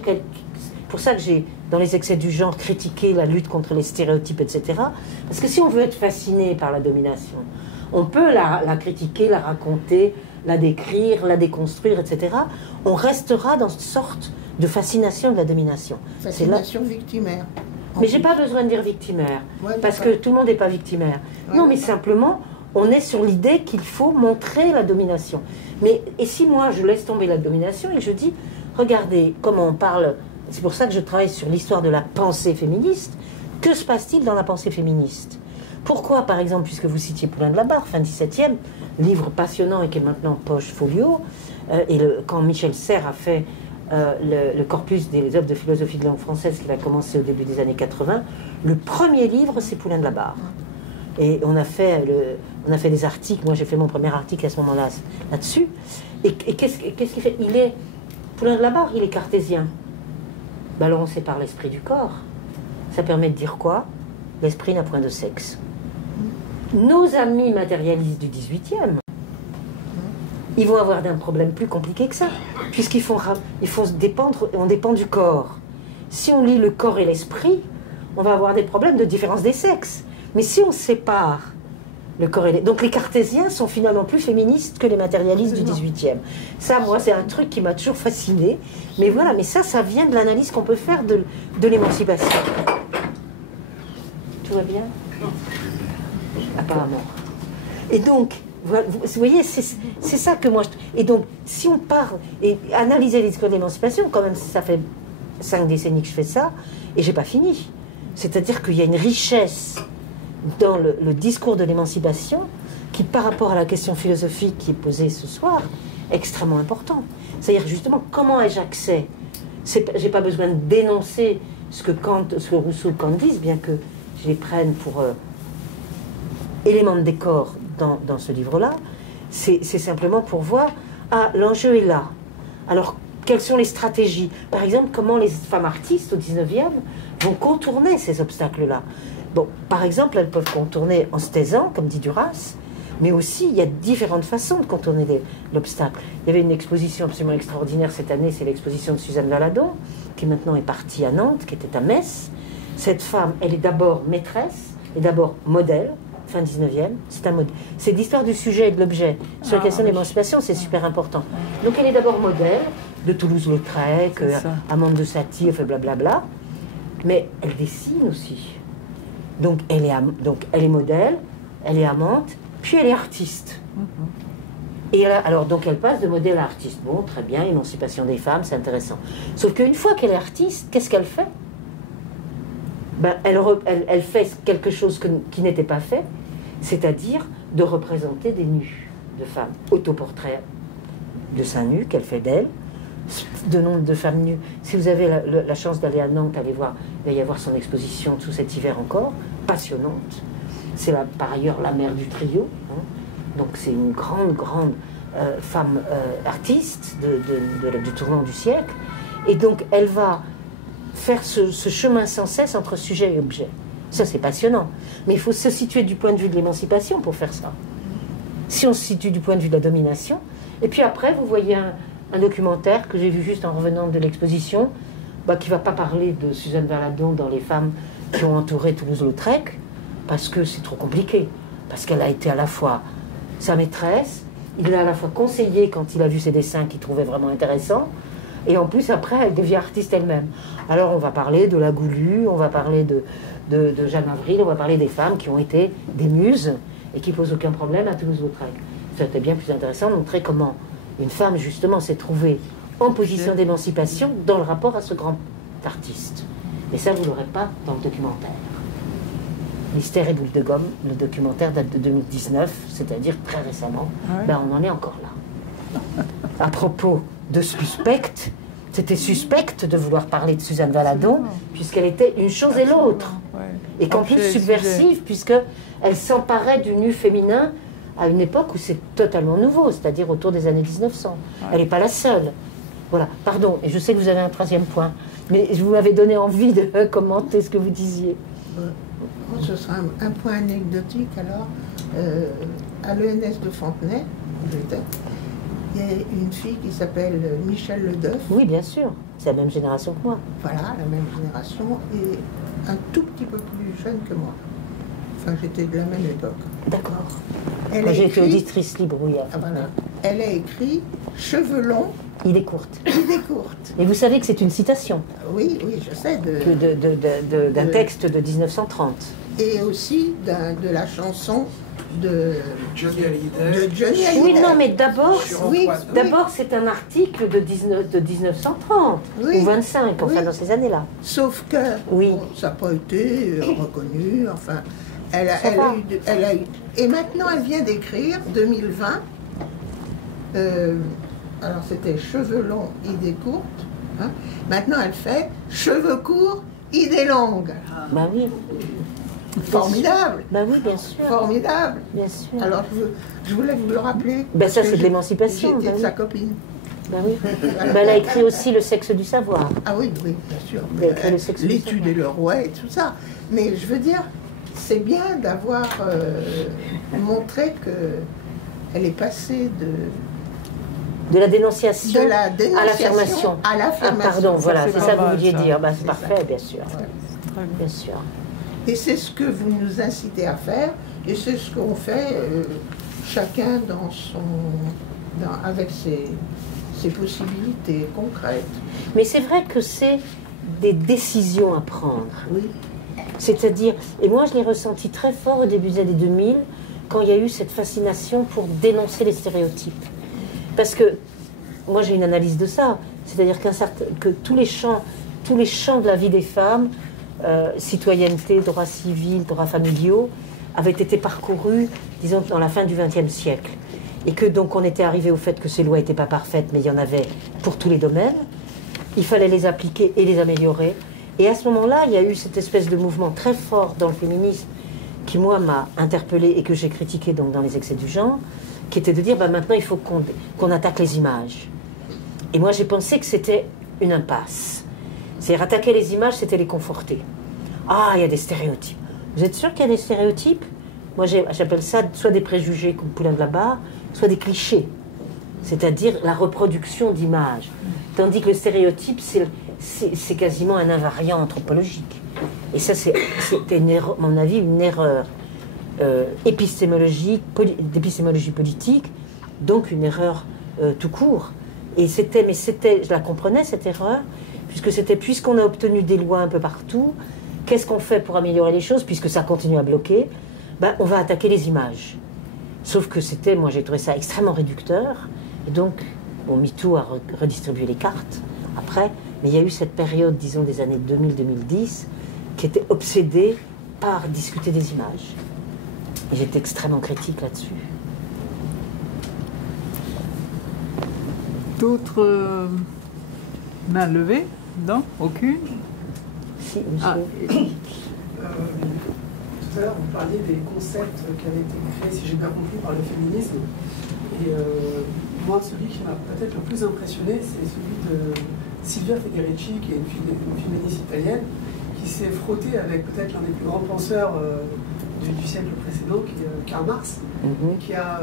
pour ça que j'ai dans les excès du genre critiqué la lutte contre les stéréotypes, etc. Parce que si on veut être fasciné par la domination, on peut la critiquer, la raconter, la décrire, la déconstruire, etc. On restera dans une sorte de fascination de la domination. Fascination victimaire. Mais j'ai pas besoin de dire victimaire, parce que tout le monde n'est pas victimaire. Ouais, non, mais simplement, on est sur l'idée qu'il faut montrer la domination. Mais et si moi je laisse tomber la domination et je dis, regardez comment on parle, c'est pour ça que je travaille sur l'histoire de la pensée féministe, que se passe-t-il dans la pensée féministe? Pourquoi, par exemple, puisque vous citiez Poulain de la Barre, fin 17e, livre passionnant et qui est maintenant poche folio, quand Michel Serres a fait le corpus des œuvres de philosophie de langue française qu'il a commencé au début des années 80, le premier livre, c'est Poulain de la Barre. Et on a fait des articles, moi j'ai fait mon premier article à ce moment-là là-dessus. Et qu'est-ce qu'il fait? Poulain de la Barre, il est cartésien. Ben alors on sépare l'esprit du corps. Ça permet de dire quoi? L'esprit n'a point de sexe. Nos amis matérialistes du 18e, ils vont avoir un problème plus compliqué que ça, puisqu'ils font se dépendre, on dépend du corps. Si on lie le corps et l'esprit, on va avoir des problèmes de différence des sexes. Mais si on sépare le corps et donc les cartésiens sont finalement plus féministes que les matérialistes du 18e. Ça, moi, c'est un truc qui m'a toujours fasciné. Mais voilà, mais ça vient de l'analyse qu'on peut faire de l'émancipation. Tout va bien? Apparemment. Et donc, vous voyez, c'est ça que moi... Et donc, si on parle et analyser les discours d'émancipation, quand même, ça fait 5 décennies que je fais ça, et j'ai pas fini. C'est-à-dire qu'il y a une richesse dans le discours de l'émancipation qui, par rapport à la question philosophique qui est posée ce soir, est extrêmement important. C'est-à-dire, justement, comment ai-je accès? J'ai pas besoin de dénoncer ce que Rousseau et Kant disent, bien que je les prenne pour éléments de décor dans ce livre-là. C'est simplement pour voir, l'enjeu est là. Alors, quelles sont les stratégies? Par exemple, comment les femmes artistes au 19e vont contourner ces obstacles-là? Bon, par exemple, elles peuvent contourner en se taisant, comme dit Duras, mais aussi, il y a différentes façons de contourner l'obstacle. Il y avait une exposition absolument extraordinaire cette année, c'est l'exposition de Suzanne Valadon, qui maintenant est partie à Nantes, qui était à Metz. Cette femme, elle est d'abord maîtresse, et d'abord modèle, fin 19e, c'est un modèle. C'est l'histoire du sujet et de l'objet. Sur la question de l'émancipation, c'est super important. Donc elle est d'abord modèle, de Toulouse-Lautrec, Amande de Satie, enfin blablabla, mais elle dessine aussi. Donc elle est modèle, elle est amante, puis elle est artiste. Et alors donc elle passe de modèle à artiste. Bon, très bien, émancipation des femmes, c'est intéressant. Sauf qu'une fois qu'elle est artiste, qu'est-ce qu'elle fait? Ben, elle fait quelque chose qui n'était pas fait, c'est-à-dire de représenter des nus de femmes. Autoportrait de seins nus qu'elle fait d'elle, de nombre de femmes nues. Si vous avez la chance d'aller à Nantes, allez voir, il va y avoir son exposition tout cet hiver encore, passionnante. C'est par ailleurs la mère du trio, hein. Donc c'est une grande femme artiste du tournant du siècle. Et donc elle va faire ce chemin sans cesse entre sujet et objet. Ça, c'est passionnant. Mais il faut se situer du point de vue de l'émancipation pour faire ça. Si on se situe du point de vue de la domination, et puis après, vous voyez un documentaire que j'ai vu juste en revenant de l'exposition, qui ne va pas parler de Suzanne Valadon dans les femmes qui ont entouré Toulouse-Lautrec, parce que c'est trop compliqué. Parce qu'elle a été à la fois sa maîtresse, il l'a à la fois conseillée quand il a vu ses dessins qu'il trouvait vraiment intéressants, et en plus, après, elle devient artiste elle-même. Alors, on va parler de la Goulue, on va parler de Jeanne Avril, on va parler des femmes qui ont été des muses et qui posent aucun problème à Toulouse-Lautrec. C'était bien plus intéressant de montrer comment une femme, justement, s'est trouvée en position d'émancipation dans le rapport à ce grand artiste. Et ça, vous ne l'aurez pas dans le documentaire. Mystère et boule de gomme, le documentaire date de 2019, c'est-à-dire très récemment. On en est encore là. À propos de suspecte, c'était suspecte de vouloir parler de Suzanne Valadon, puisqu'elle était une chose et l'autre. Et qu'en plus subversive, puisqu'elle s'emparait du nu féminin à une époque où c'est totalement nouveau, c'est-à-dire autour des années 1900. Elle n'est pas la seule. Voilà, pardon, et je sais que vous avez un troisième point, mais vous m'avez donné envie de commenter ce que vous disiez. Ce sera un point anecdotique alors. À l'ENS de Fontenay, où j'étais, il y a une fille qui s'appelle Michel Ledeuf. Oui, bien sûr, c'est la même génération que moi. Voilà, la même génération, et un tout petit peu plus jeune que moi. Enfin, j'étais de la même époque. D'accord. J'ai été auditrice libre, oui. Voilà. Elle a écrit « Cheveux longs, idée courte. » Idée courte. Et vous savez que c'est une citation. Oui, je sais. D'un texte de 1930. Et aussi de la chanson de Johnny Hallyday. Oui, non, mais d'abord, c'est un article de 1930 ou 25, enfin dans ces années-là. Sauf que ça n'a pas été reconnu, enfin, elle a eu... Et maintenant, elle vient d'écrire, 2020, alors c'était cheveux longs, idées courtes, hein. Maintenant elle fait cheveux courts, idées longues. Bah oui. Formidable. Bah oui, bien sûr. Formidable. Bien sûr. Alors je voulais vous le rappeler. Ben ça c'est de l'émancipation. J'étais sa copine. Ben oui. Ben, elle a écrit aussi Le sexe du savoir. Ah oui, oui, bien sûr. Le sexe du L'étude et le roi et tout ça. Mais je veux dire, c'est bien d'avoir montré qu'elle est passée de la dénonciation, à l'affirmation. À l'affirmation. Pardon, voilà, c'est ça que vous vouliez dire. Ben, c'est C'est parfait, ça. bien sûr. Ouais. Bien sûr. Et c'est ce que vous nous incitez à faire, et c'est ce qu'on fait chacun avec ses possibilités concrètes. Mais c'est vrai que c'est des décisions à prendre. Oui. C'est-à-dire, et moi je l'ai ressenti très fort au début des années 2000, quand il y a eu cette fascination pour dénoncer les stéréotypes. Parce que, moi j'ai une analyse de ça, c'est-à-dire que tous les champs de la vie des femmes, citoyenneté, droits civils, droits familiaux, avaient été parcourus, disons, dans la fin du XXe siècle. Et que donc on était arrivé au fait que ces lois n'étaient pas parfaites, mais il y en avait pour tous les domaines. Il fallait les appliquer et les améliorer. Et à ce moment-là, il y a eu cette espèce de mouvement très fort dans le féminisme qui, moi, m'a interpellée et que j'ai critiqué donc, dans les excès du genre, qui était de dire, ben, maintenant, il faut qu'on attaque les images. Et moi, j'ai pensé que c'était une impasse. C'est-à-dire, attaquer les images, c'était les conforter. Ah, il y a des stéréotypes. Vous êtes sûr qu'il y a des stéréotypes? Moi, j'appelle ça soit des préjugés comme Poulain de la Barre, soit des clichés. C'est-à-dire la reproduction d'images. Tandis que le stéréotype, c'est quasiment un invariant anthropologique. Et ça, c'était, à mon avis, une erreur d'épistémologie politique, donc une erreur tout court. Et je la comprenais, cette erreur, puisqu'on a obtenu des lois un peu partout, qu'est-ce qu'on fait pour améliorer les choses, puisque ça continue à bloquer? Ben, on va attaquer les images. Sauf que moi j'ai trouvé ça extrêmement réducteur, et donc, MeToo a redistribué les cartes après, mais il y a eu cette période, disons, des années 2000-2010, qui était obsédée par discuter des images. Et j'étais extrêmement critique là-dessus. D'autres mains levées? Non? Aucune? Si, monsieur. Ah. Tout à l'heure, vous parliez des concepts qui avaient été créés, si j'ai bien compris, par le féminisme. Et moi, celui qui m'a peut-être le plus impressionné, c'est celui de Silvia Federici, qui est une féministe italienne, qui s'est frottée avec peut-être l'un des plus grands penseurs du siècle précédent, qui est Karl Marx, qui a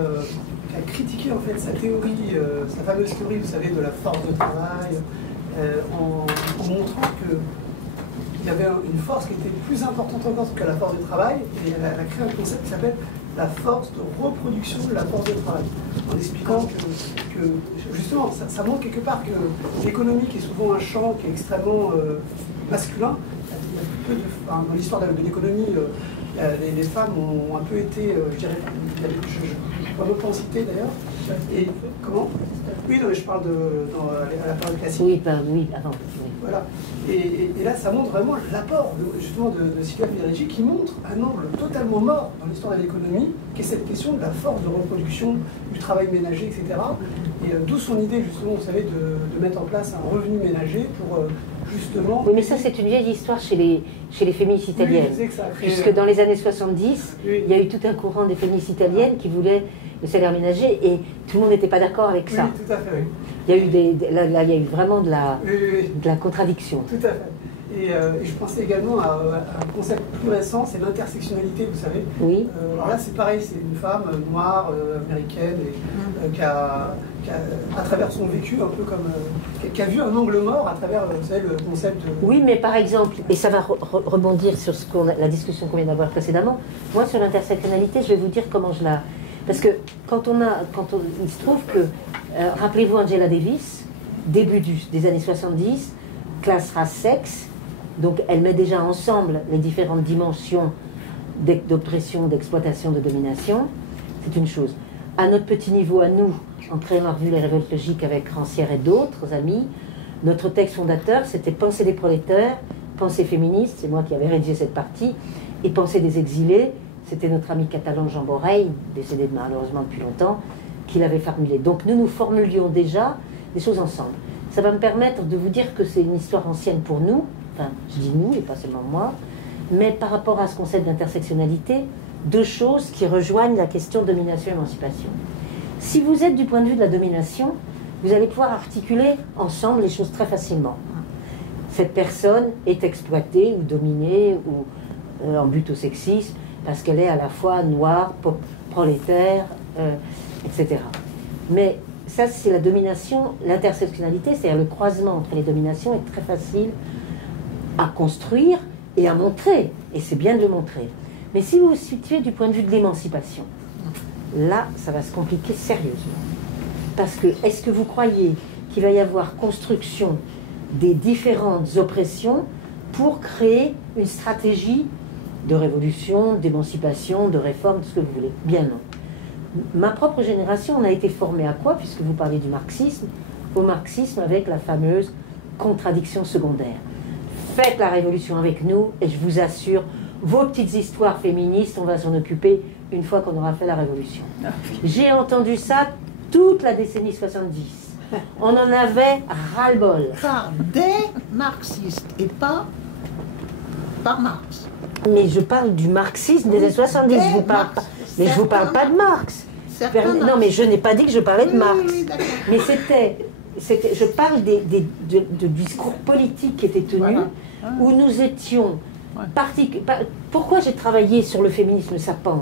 critiqué en fait sa théorie, sa fameuse théorie, vous savez, de la force de travail, en montrant que il y avait une force qui était plus importante encore que la force de travail, et elle a créé un concept qui s'appelle la force de reproduction de la force de travail, en expliquant que justement, ça montre quelque part que l'économie, qui est souvent un champ qui est extrêmement masculin, il y a peu de, enfin, dans l'histoire de l'économie, les femmes ont un peu été, je dirais, je ne pourrais même pas en citer d'ailleurs. Et comment? Oui, non, mais je parle à la période classique. Oui, avant. Oui. Voilà. Et là, ça montre vraiment l'apport justement de Silvia Federici, qui montre un angle totalement mort dans l'histoire de l'économie, qui est cette question de la force de reproduction, du travail ménager, etc. Et d'où son idée, justement, vous savez, de mettre en place un revenu ménager pour justement... Oui, mais ça, c'est une vieille histoire chez les féministes italiennes. Oui, puisque dans les années 70, oui, il y a eu tout un courant des féministes italiennes qui voulaient le salaire ménager, et tout le monde n'était pas d'accord avec ça. Oui, tout à fait, oui. Il y a eu là, il y a eu vraiment de la contradiction. Tout à fait. Et je pensais également à un concept plus récent, c'est l'intersectionnalité, vous savez. Oui. Alors là, c'est pareil, c'est une femme noire, américaine, et, qui a, à travers son vécu, un peu comme... qui a vu un angle mort à travers, vous savez, le concept de... Oui, mais par exemple, et ça va rebondir sur la discussion qu'on vient d'avoir précédemment, moi, sur l'intersectionnalité, je vais vous dire comment je la... Parce que il se trouve que, rappelez-vous Angela Davis, début des années 70, classe, race, sexe, donc elle met déjà ensemble les différentes dimensions d'oppression, d'exploitation, de domination, c'est une chose. À notre petit niveau, à nous, en créant la revue Les Révoltes Logiques avec Rancière et d'autres amis, notre texte fondateur, c'était Pensée des prolétaires, Pensée féministe, c'est moi qui avais rédigé cette partie, et Pensée des exilés, c'était notre ami catalan Jean Borrell, décédé malheureusement depuis longtemps, qui l'avait formulé. Donc nous formulions déjà des choses ensemble. Ça va me permettre de vous dire que c'est une histoire ancienne pour nous, enfin je dis nous et pas seulement moi, mais par rapport à ce concept d'intersectionnalité, deux choses qui rejoignent la question domination-émancipation. Si vous êtes du point de vue de la domination, vous allez pouvoir articuler ensemble les choses très facilement. Cette personne est exploitée ou dominée ou en but au sexisme parce qu'elle est à la fois noire, prolétaire, etc. Mais ça, c'est la domination, l'intersectionnalité, c'est-à-dire le croisement entre les dominations est très facile à construire et à montrer. Et c'est bien de le montrer. Mais si vous vous situez du point de vue de l'émancipation, là, ça va se compliquer sérieusement. Parce que, est-ce que vous croyez qu'il va y avoir construction des différentes oppressions pour créer une stratégie de révolution, d'émancipation, de réforme, tout ce que vous voulez? Bien non. Ma propre génération, on a été formé à quoi, puisque vous parlez du marxisme? Au marxisme avec la fameuse contradiction secondaire. Faites la révolution avec nous et je vous assure, vos petites histoires féministes, on va s'en occuper une fois qu'on aura fait la révolution. J'ai entendu ça toute la décennie 70. On en avait ras-le-bol. Par des marxistes et pas par Marx. Mais je parle du marxisme des années 70, je vous parle pas, mais je ne vous parle pas de Marx. Non, mais je n'ai pas dit que je parlais de Marx. Mais je parle de discours politiques qui étaient tenus, voilà, où nous étions... Pourquoi j'ai travaillé sur le féminisme sapiens?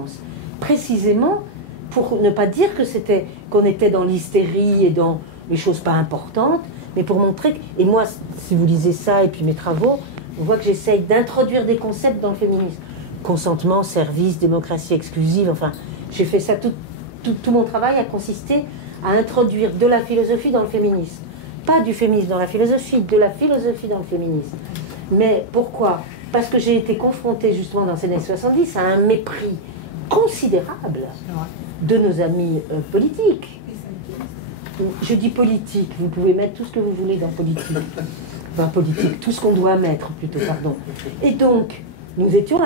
Précisément pour ne pas dire qu'on était dans l'hystérie et dans les choses pas importantes, mais pour montrer que... Et moi, si vous lisez ça et puis mes travaux, on voit que j'essaye d'introduire des concepts dans le féminisme. Consentement, service, démocratie exclusive, enfin, j'ai fait ça, tout mon travail a consisté à introduire de la philosophie dans le féminisme. Pas du féminisme dans la philosophie, de la philosophie dans le féminisme. Mais pourquoi? Parce que j'ai été confrontée justement dans ces années 70 à un mépris considérable de nos amis politiques. Je dis politique, vous pouvez mettre tout ce que vous voulez dans politique. Enfin, politique, tout ce qu'on doit mettre plutôt, pardon. Et donc, nous étions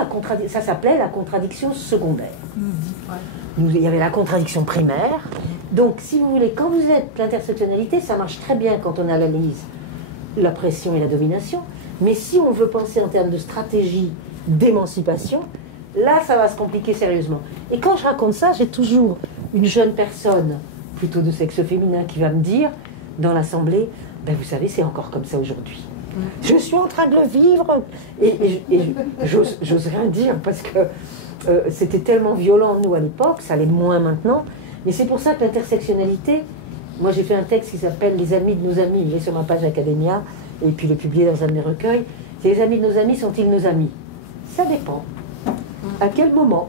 ça s'appelait la contradiction secondaire. Il y avait la contradiction primaire. Donc, si vous voulez, quand vous êtes l'intersectionnalité, ça marche très bien quand on analyse l'oppression et la domination. Mais si on veut penser en termes de stratégie d'émancipation, là, ça va se compliquer sérieusement. Et quand je raconte ça, j'ai toujours une jeune personne, plutôt de sexe féminin, qui va me dire, dans l'Assemblée, ben, vous savez, c'est encore comme ça aujourd'hui. Je suis en train de le vivre, et j'ose rien dire, parce que c'était tellement violent, nous, à l'époque, ça l'est moins maintenant, mais c'est pour ça que l'intersectionnalité, moi j'ai fait un texte qui s'appelle « Les amis de nos amis », il est sur ma page Academia, et puis le publier dans un de mes recueils. C'est les amis de nos amis, sont-ils nos amis? Ça dépend. À quel moment?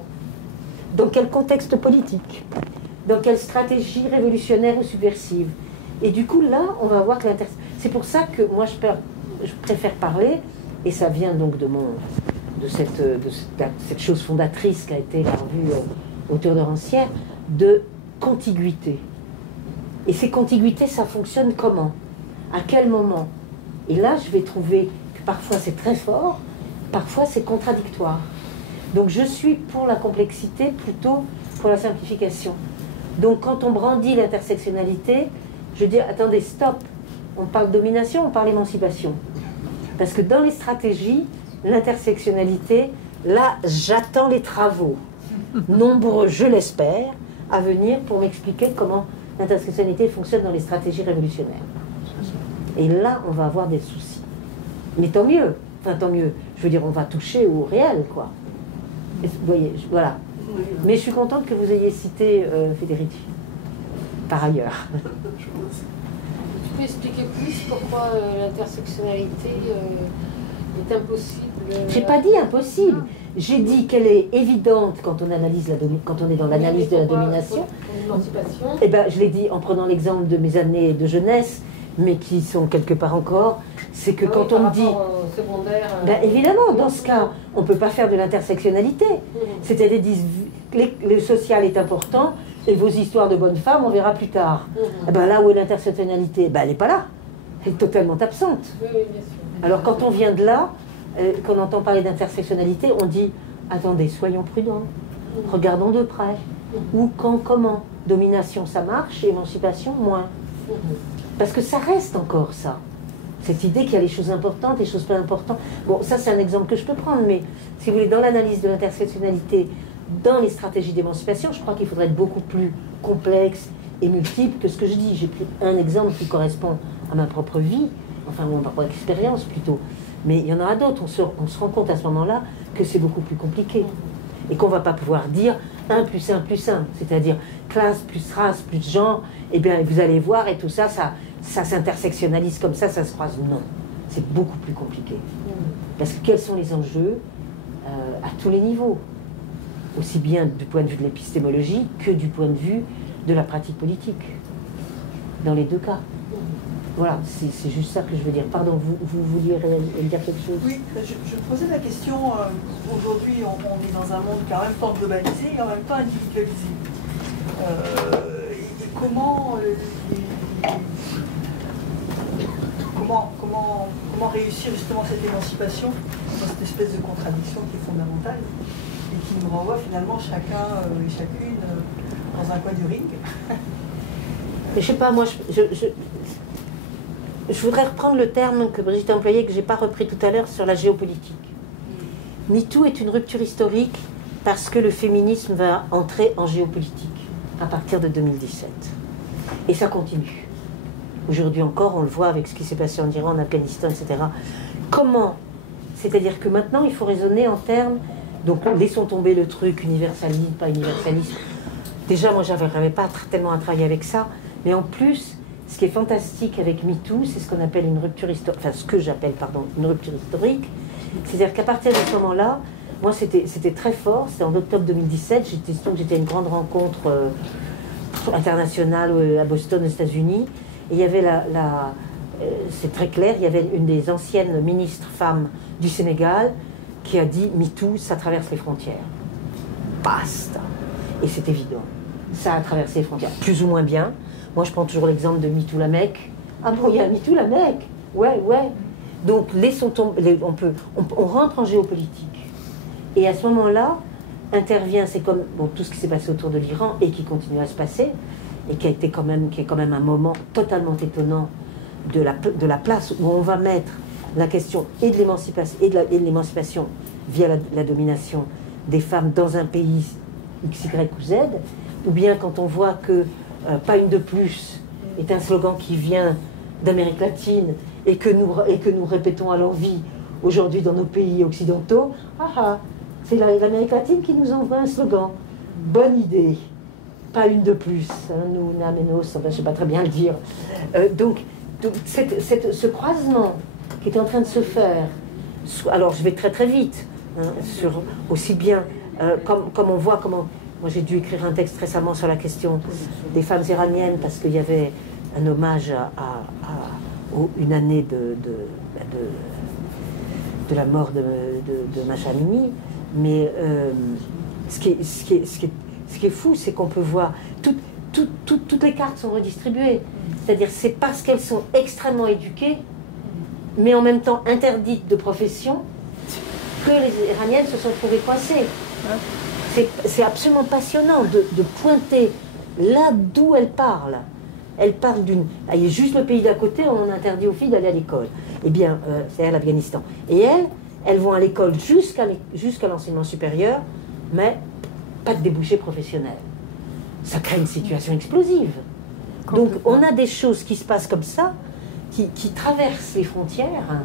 Dans quel contexte politique? Dans quelle stratégie révolutionnaire ou subversive? Et du coup, là, on va voir que c'est pour ça que moi, je préfère parler, et ça vient donc de cette chose fondatrice qu'a été la revue Autour de Rancière, de contiguïté. Et ces contiguïtés, ça fonctionne comment? À quel moment? Et là, je vais trouver que parfois c'est très fort, parfois c'est contradictoire. Donc je suis pour la complexité plutôt pour la simplification. Donc quand on brandit l'intersectionnalité, je dis attendez, stop, on parle domination, on parle émancipation. Parce que dans les stratégies, l'intersectionnalité, là j'attends les travaux, nombreux, je l'espère, à venir pour m'expliquer comment l'intersectionnalité fonctionne dans les stratégies révolutionnaires. Et là, on va avoir des soucis. Mais tant mieux. Enfin, tant mieux. Je veux dire, on va toucher au réel, quoi. Et, vous voyez, voilà. Mais je suis contente que vous ayez cité Federici. Par ailleurs. Tu peux expliquer plus pourquoi l'intersectionnalité est impossible? J'ai pas dit impossible. J'ai dit qu'elle est évidente quand on analyse quand on est dans l'analyse de la domination. Eh ben, je l'ai dit en prenant l'exemple de mes années de jeunesse, mais qui sont quelque part encore, c'est que quand on me dit... Ben évidemment, dans ce cas, on ne peut pas faire de l'intersectionnalité. C'est-à-dire, le social est important, et vos histoires de bonnes femmes, on verra plus tard. Eh ben, là où est l'intersectionnalité, ben, elle n'est pas là. Elle est totalement absente. Oui, bien sûr. Alors quand on vient de là, quand on entend parler d'intersectionnalité, on dit, attendez, soyons prudents, regardons de près. Où, quand, comment. Domination, ça marche, émancipation, moins. Parce que ça reste encore ça. Cette idée qu'il y a les choses importantes, les choses pas importantes. Bon, ça c'est un exemple que je peux prendre, mais si vous voulez, dans l'analyse de l'intersectionnalité, dans les stratégies d'émancipation, je crois qu'il faudrait être beaucoup plus complexe est multiple que ce que je dis. J'ai pris un exemple qui correspond à ma propre vie, enfin mon propre expérience plutôt. Mais il y en aura d'autres. On se rend compte à ce moment-là que c'est beaucoup plus compliqué. Et qu'on ne va pas pouvoir dire 1 plus 1 plus 1, c'est-à-dire classe plus race plus genre, et bien vous allez voir et tout ça, ça s'intersectionnalise comme ça se croise. Non, c'est beaucoup plus compliqué. Parce que quels sont les enjeux à tous les niveaux, aussi bien du point de vue de l'épistémologie que du point de vue de la pratique politique, dans les deux cas. Voilà, c'est juste ça que je veux dire. Pardon, vous vouliez dire quelque chose? Oui, je posais la question, aujourd'hui on est dans un monde qui est en même temps globalisé et en même temps individualisé. Et comment réussir justement cette émancipation dans cette espèce de contradiction qui est fondamentale et qui nous renvoie finalement chacun et chacune dans un coin du ring. Mais je sais pas, moi je voudrais reprendre le terme que Brigitte a employé, que je n'ai pas repris tout à l'heure, sur la géopolitique. MeToo est une rupture historique parce que le féminisme va entrer en géopolitique à partir de 2017. Et ça continue. Aujourd'hui encore, on le voit avec ce qui s'est passé en Iran, en Afghanistan, etc. Comment? C'est-à-dire que maintenant, il faut raisonner en termes... Donc, laissons tomber le truc, universalisme, pas universalisme. Déjà, moi, je n'avais pas tellement à travailler avec ça. Mais en plus... Ce qui est fantastique avec MeToo, c'est ce qu'on appelle une rupture historique, enfin ce que j'appelle, pardon, une rupture historique. C'est-à-dire qu'à partir de ce moment-là, moi c'était très fort, c'était en octobre 2017, j'étais à une grande rencontre internationale à Boston, aux États-Unis, et il y avait c'est très clair, il y avait une des anciennes ministres femmes du Sénégal qui a dit MeToo, ça traverse les frontières. Basta. Et c'est évident, ça a traversé les frontières, plus ou moins bien. Moi, je prends toujours l'exemple de MeToo la Mecque. Ah bon, il y a MeToo la Mecque. Ouais. Donc, laissons tomber. On rentre en géopolitique. Et à ce moment-là, intervient, c'est comme tout ce qui s'est passé autour de l'Iran et qui continue à se passer, et qui est quand même un moment totalement étonnant de la place où on va mettre la question et de l'émancipation via la domination des femmes dans un pays X, Y ou Z, ou bien quand on voit que pas une de plus est un slogan qui vient d'Amérique latine et que nous répétons à l'envi aujourd'hui dans nos pays occidentaux. C'est l'Amérique latine qui nous envoie un slogan. Bonne idée. Pas une de plus. Nous, namenos, je ne sais pas très bien le dire. Donc ce croisement qui est en train de se faire, alors je vais très très vite, aussi bien comme on voit comment... Moi, j'ai dû écrire un texte récemment sur la question des femmes iraniennes parce qu'il y avait un hommage à une année de la mort de Mahsa Amini. Mais ce qui est fou, c'est qu'on peut voir toutes les cartes sont redistribuées. C'est-à-dire, c'est parce qu'elles sont extrêmement éduquées, mais en même temps interdites de profession, que les Iraniennes se sont trouvées coincées. C'est absolument passionnant de pointer là d'où elle parle. Elle parle d'une... Il y a juste le pays d'à côté, on interdit aux filles d'aller à l'école. Eh bien, c'est l'Afghanistan. Et elles vont à l'école jusqu'à l'enseignement supérieur, mais pas de débouché professionnel. Ça crée une situation explosive. Donc, on a des choses qui se passent comme ça, qui traversent les frontières.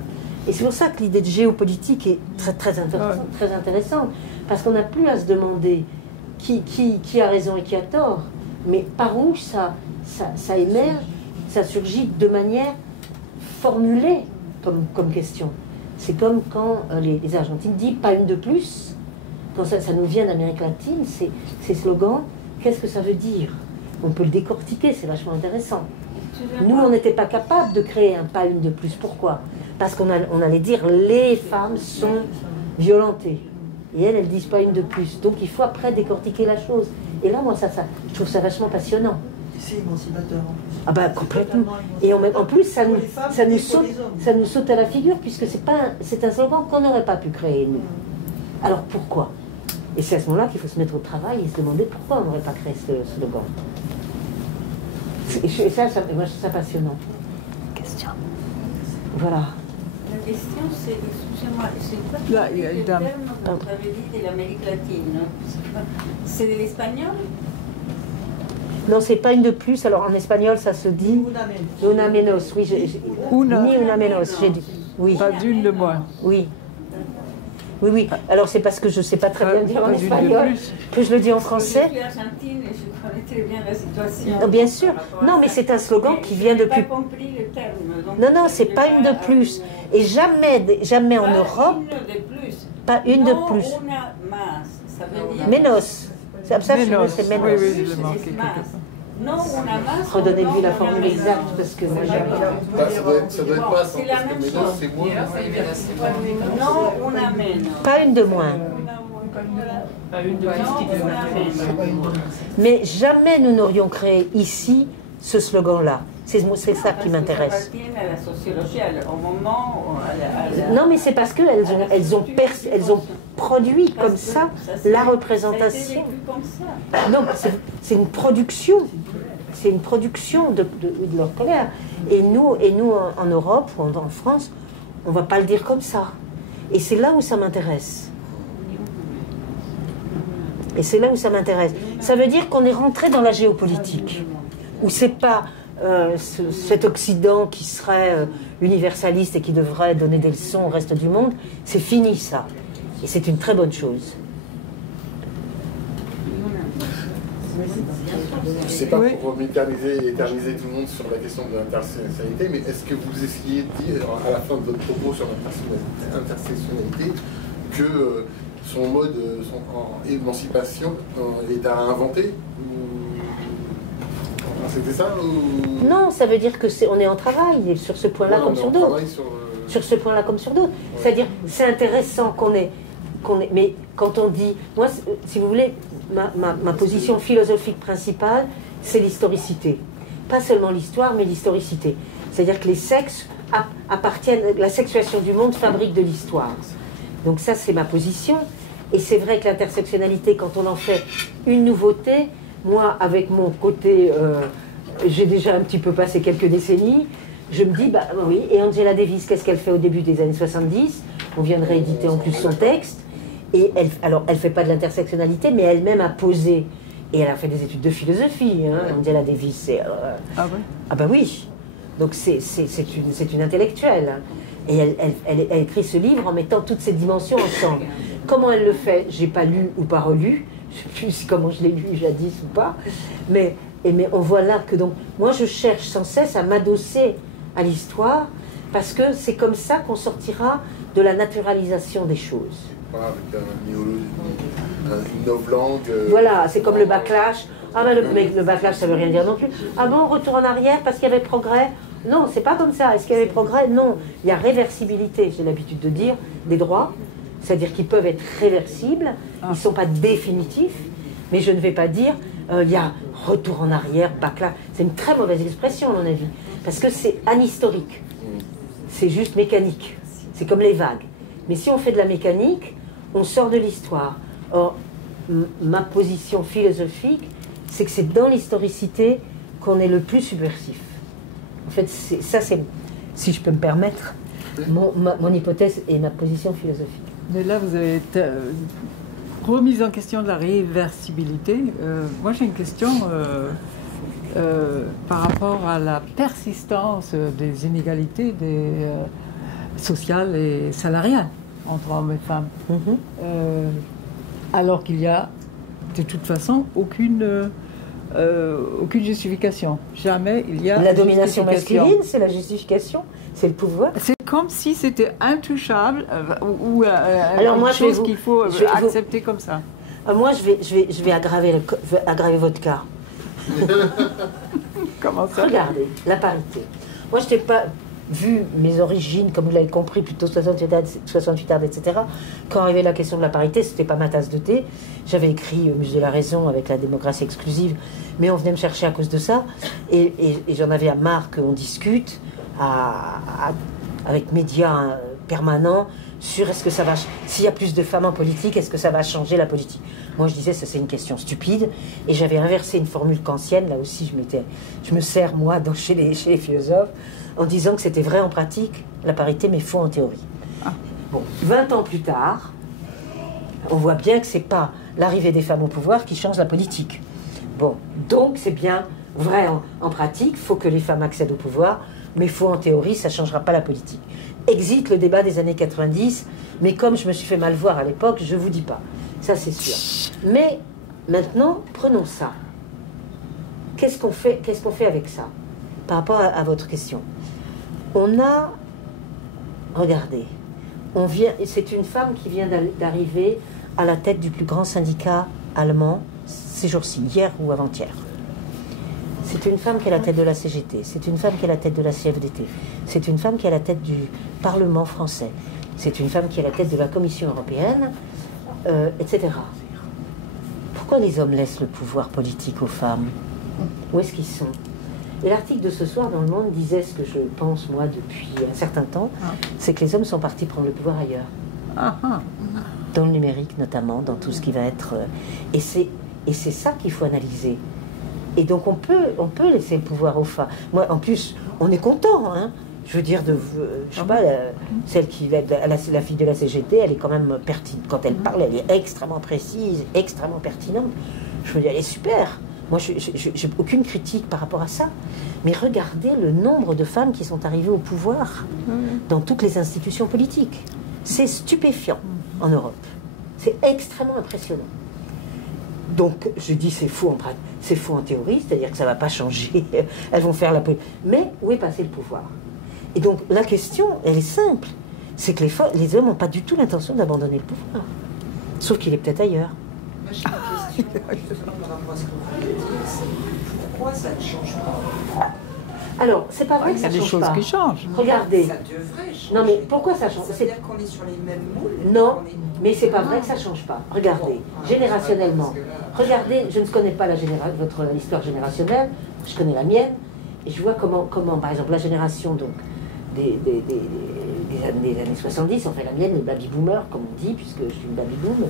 Et c'est pour ça que l'idée de géopolitique est très intéressante. Parce qu'on n'a plus à se demander qui a raison et qui a tort, mais par où ça émerge, ça surgit de manière formulée comme question. C'est comme quand les Argentines disent « pas une de plus ». Quand ça nous vient d'Amérique latine, ces slogans, qu'est-ce que ça veut dire? On peut le décortiquer, c'est vachement intéressant. Nous, on n'était pas capable de créer un « pas une de plus ». Pourquoi? Parce qu'on allait dire « les femmes sont violentées ». Et elles disent pas une de plus. Donc il faut après décortiquer la chose. Et là, moi, je trouve ça vachement passionnant. C'est émancipateur. Ah ben complètement. Et en plus, ça nous saute à la figure, puisque c'est un slogan qu'on n'aurait pas pu créer, nous. Alors pourquoi? Et c'est à ce moment-là qu'il faut se mettre au travail et se demander pourquoi on n'aurait pas créé ce slogan. Et ça, moi, je trouve ça passionnant. Question. Voilà. La question, c'est, excusez-moi, c'est pas Là, il y a le une terme dame. que vous avez dit de l'Amérique latine. C'est de l'espagnol? Non, c'est pas une de plus. Alors en espagnol, ça se dit una menos. Oui, Una. ni una menos. J'ai dit. Oui. Pas d'une de moins. Oui. Oui, oui. Alors c'est parce que je ne sais pas très bien dire en Pas d'une de espagnol plus. que je le dis en Je français. suis argentine et je connais très bien la situation. Bien sûr. Non, mais c'est un slogan qui vient Je n'ai depuis. pas compris le terme. Donc Non, non, je c'est n'ai pas une de plus. Et jamais en Europe, Une de plus. pas une Non, de plus. Una más. Ça veut dire. Menos. C'est absolument, Menos. c'est menos. Oui, oui, je l'ai manqué quelque Más. part. Non, una más. Redonnez-lui la non, formule una exacte menos. parce que moi Bah, ça doit être pas ça, C'est la parce que même Ménos, chose. c'est moins. Non, una menos. Pas une de moins. Pas une de Non, plus qui una menos. Mais jamais nous n'aurions créé ici ce slogan-là. C'est ça qui m'intéresse. À la sociologie, au moment où Non, mais c'est parce qu'elles ont produit comme ça la représentation. comme ça. Non, c'est une production. C'est une production de leur colère. Et nous en Europe, ou en France, on ne va pas le dire comme ça. Et c'est là où ça m'intéresse. Et c'est là où ça m'intéresse. Ça veut dire qu'on est rentré dans la géopolitique, où c'est pas cet Occident qui serait universaliste et qui devrait donner des leçons au reste du monde. C'est fini ça. Et c'est une très bonne chose. Je ne sais pas Oui. pour éterniser tout le monde sur la question de l'intersectionnalité, mais est-ce que vous essayez de dire à la fin de votre propos sur l'intersectionnalité que son mode, son émancipation est à inventer C'était ça ou... Non, ça veut dire qu'on est en travail, et sur ce point-là comme sur d'autres. Sur ce point-là comme sur d'autres. Ouais. C'est-à-dire, c'est intéressant qu'on ait... Mais quand on dit... Moi, si vous voulez, ma position philosophique principale, c'est l'historicité. Pas seulement l'histoire, mais l'historicité. C'est-à-dire que les sexes appartiennent... La sexuation du monde fabrique de l'histoire. Donc ça, c'est ma position. Et c'est vrai que l'intersectionnalité, quand on en fait une nouveauté, moi, avec mon côté... j'ai déjà un petit peu passé quelques décennies, je me dis, bah oui, et Angela Davis, qu'est-ce qu'elle fait au début des années 70 ? On vient de rééditer en plus son texte. Et elle ne fait pas de l'intersectionnalité, mais elle-même a posé, et elle a fait des études de philosophie, hein, Angela Davis. Ah oui. Ah bah oui. Donc c'est une intellectuelle. Et elle écrit ce livre en mettant toutes ces dimensions ensemble. Comment elle le fait ? J'ai pas lu ou pas relu. Je ne sais plus comment je l'ai lu jadis ou pas. Mais on voit là que donc, moi je cherche sans cesse à m'adosser à l'histoire parce que c'est comme ça qu'on sortira de la naturalisation des choses. Voilà, avec une novlangue. Voilà, c'est comme le backlash. Ah ben le backlash ça veut rien dire non plus. Ah bon, retour en arrière parce qu'il y avait progrès ? Non, c'est pas comme ça. Est-ce qu'il y avait progrès ? Non. Il y a réversibilité, j'ai l'habitude de dire, des droits. C'est-à-dire qu'ils peuvent être réversibles, ils ne sont pas définitifs, mais je ne vais pas dire il y a retour en arrière, backlash. C'est une très mauvaise expression, à mon avis, parce que c'est anhistorique. C'est juste mécanique. C'est comme les vagues. Mais si on fait de la mécanique, on sort de l'histoire. Or, ma position philosophique, c'est que c'est dans l'historicité qu'on est le plus subversif. En fait, ça, c'est, si je peux me permettre, mon hypothèse et ma position philosophique. Mais là, vous avez remise en question de la réversibilité. Moi, j'ai une question par rapport à la persistance des inégalités sociales et salariales entre hommes et femmes. Alors qu'il y a, de toute façon, aucune justification. Jamais il y a la domination masculine, c'est la justification, c'est le pouvoir. C'est comme si c'était intouchable ou alors moi, chose qu'il faut accepter comme ça. Moi, je vais aggraver votre cas. Comment ça ? Regardez, la parité. Moi, je n'ai pas vu mes origines, comme vous l'avez compris, plutôt 68 ardes, etc. Quand arrivait la question de la parité, ce n'était pas ma tasse de thé. J'avais écrit Muse de la raison avec la démocratie exclusive, mais on venait me chercher à cause de ça. Et j'en avais marre qu'on discute avec médias permanents sur est-ce que ça va, s'il y a plus de femmes en politique, est-ce que ça va changer la politique ? Moi, je disais, ça c'est une question stupide. Et j'avais inversé une formule kantienne, là aussi je me sers, moi, chez les philosophes, en disant que c'était vrai en pratique, la parité, mais faux en théorie. Bon, 20 ans plus tard, on voit bien que c'est pas l'arrivée des femmes au pouvoir qui change la politique. Bon, donc c'est bien vrai en pratique, il faut que les femmes accèdent au pouvoir, mais faut en théorie, ça ne changera pas la politique. Exit le débat des années 90, mais comme je me suis fait mal voir à l'époque, je ne vous dis pas. Ça, c'est sûr. Mais maintenant, prenons ça. Qu'est-ce qu'on fait avec ça? Par rapport à votre question. On a... Regardez. C'est une femme qui vient d'arriver à la tête du plus grand syndicat allemand ces jours-ci, hier ou avant-hier. C'est une femme qui est à la tête de la CGT, c'est une femme qui est à la tête de la CFDT, c'est une femme qui est à la tête du Parlement français, c'est une femme qui est à la tête de la Commission européenne, etc. Pourquoi les hommes laissent le pouvoir politique aux femmes? Où est-ce qu'ils sont? Et l'article de ce soir dans Le Monde disait ce que je pense, moi, depuis un certain temps, c'est que les hommes sont partis prendre le pouvoir ailleurs. Dans le numérique, notamment, dans tout ce qui va être... Et c'est ça qu'il faut analyser. Et donc, on peut laisser le pouvoir aux femmes. Moi, en plus, on est content, hein. Je veux dire, je sais pas, celle qui va être la fille de la CGT, elle est quand même pertinente. Quand elle parle, elle est extrêmement précise, extrêmement pertinente. Je veux dire, elle est super. Moi, je n'ai aucune critique par rapport à ça. Mais regardez le nombre de femmes qui sont arrivées au pouvoir dans toutes les institutions politiques. C'est stupéfiant en Europe. C'est extrêmement impressionnant. Donc, je dis c'est faux en théorie, c'est-à-dire que ça ne va pas changer. Elles vont faire la politique. Mais où est passé le pouvoir? Et donc, la question, elle est simple. C'est que les hommes n'ont pas du tout l'intention d'abandonner le pouvoir. Sauf qu'il est peut-être ailleurs. Moi, j'ai une question justement par rapport à ce que vous voulez dire, c'est pourquoi ça ne change pas? Alors, c'est pas vrai que ça change pas. Il y a des choses qui changent. Regardez. Ça devrait changer. Non, mais pourquoi ça change? Ça veut dire qu'on est sur les mêmes moules? Non, mais c'est pas vrai que ça change pas. Regardez, générationnellement. Regardez, je ne connais pas votre histoire générationnelle, je connais la mienne, et je vois comment par exemple, la génération donc, des années 70, enfin la mienne, les baby boomers, comme on dit, puisque je suis une baby boom,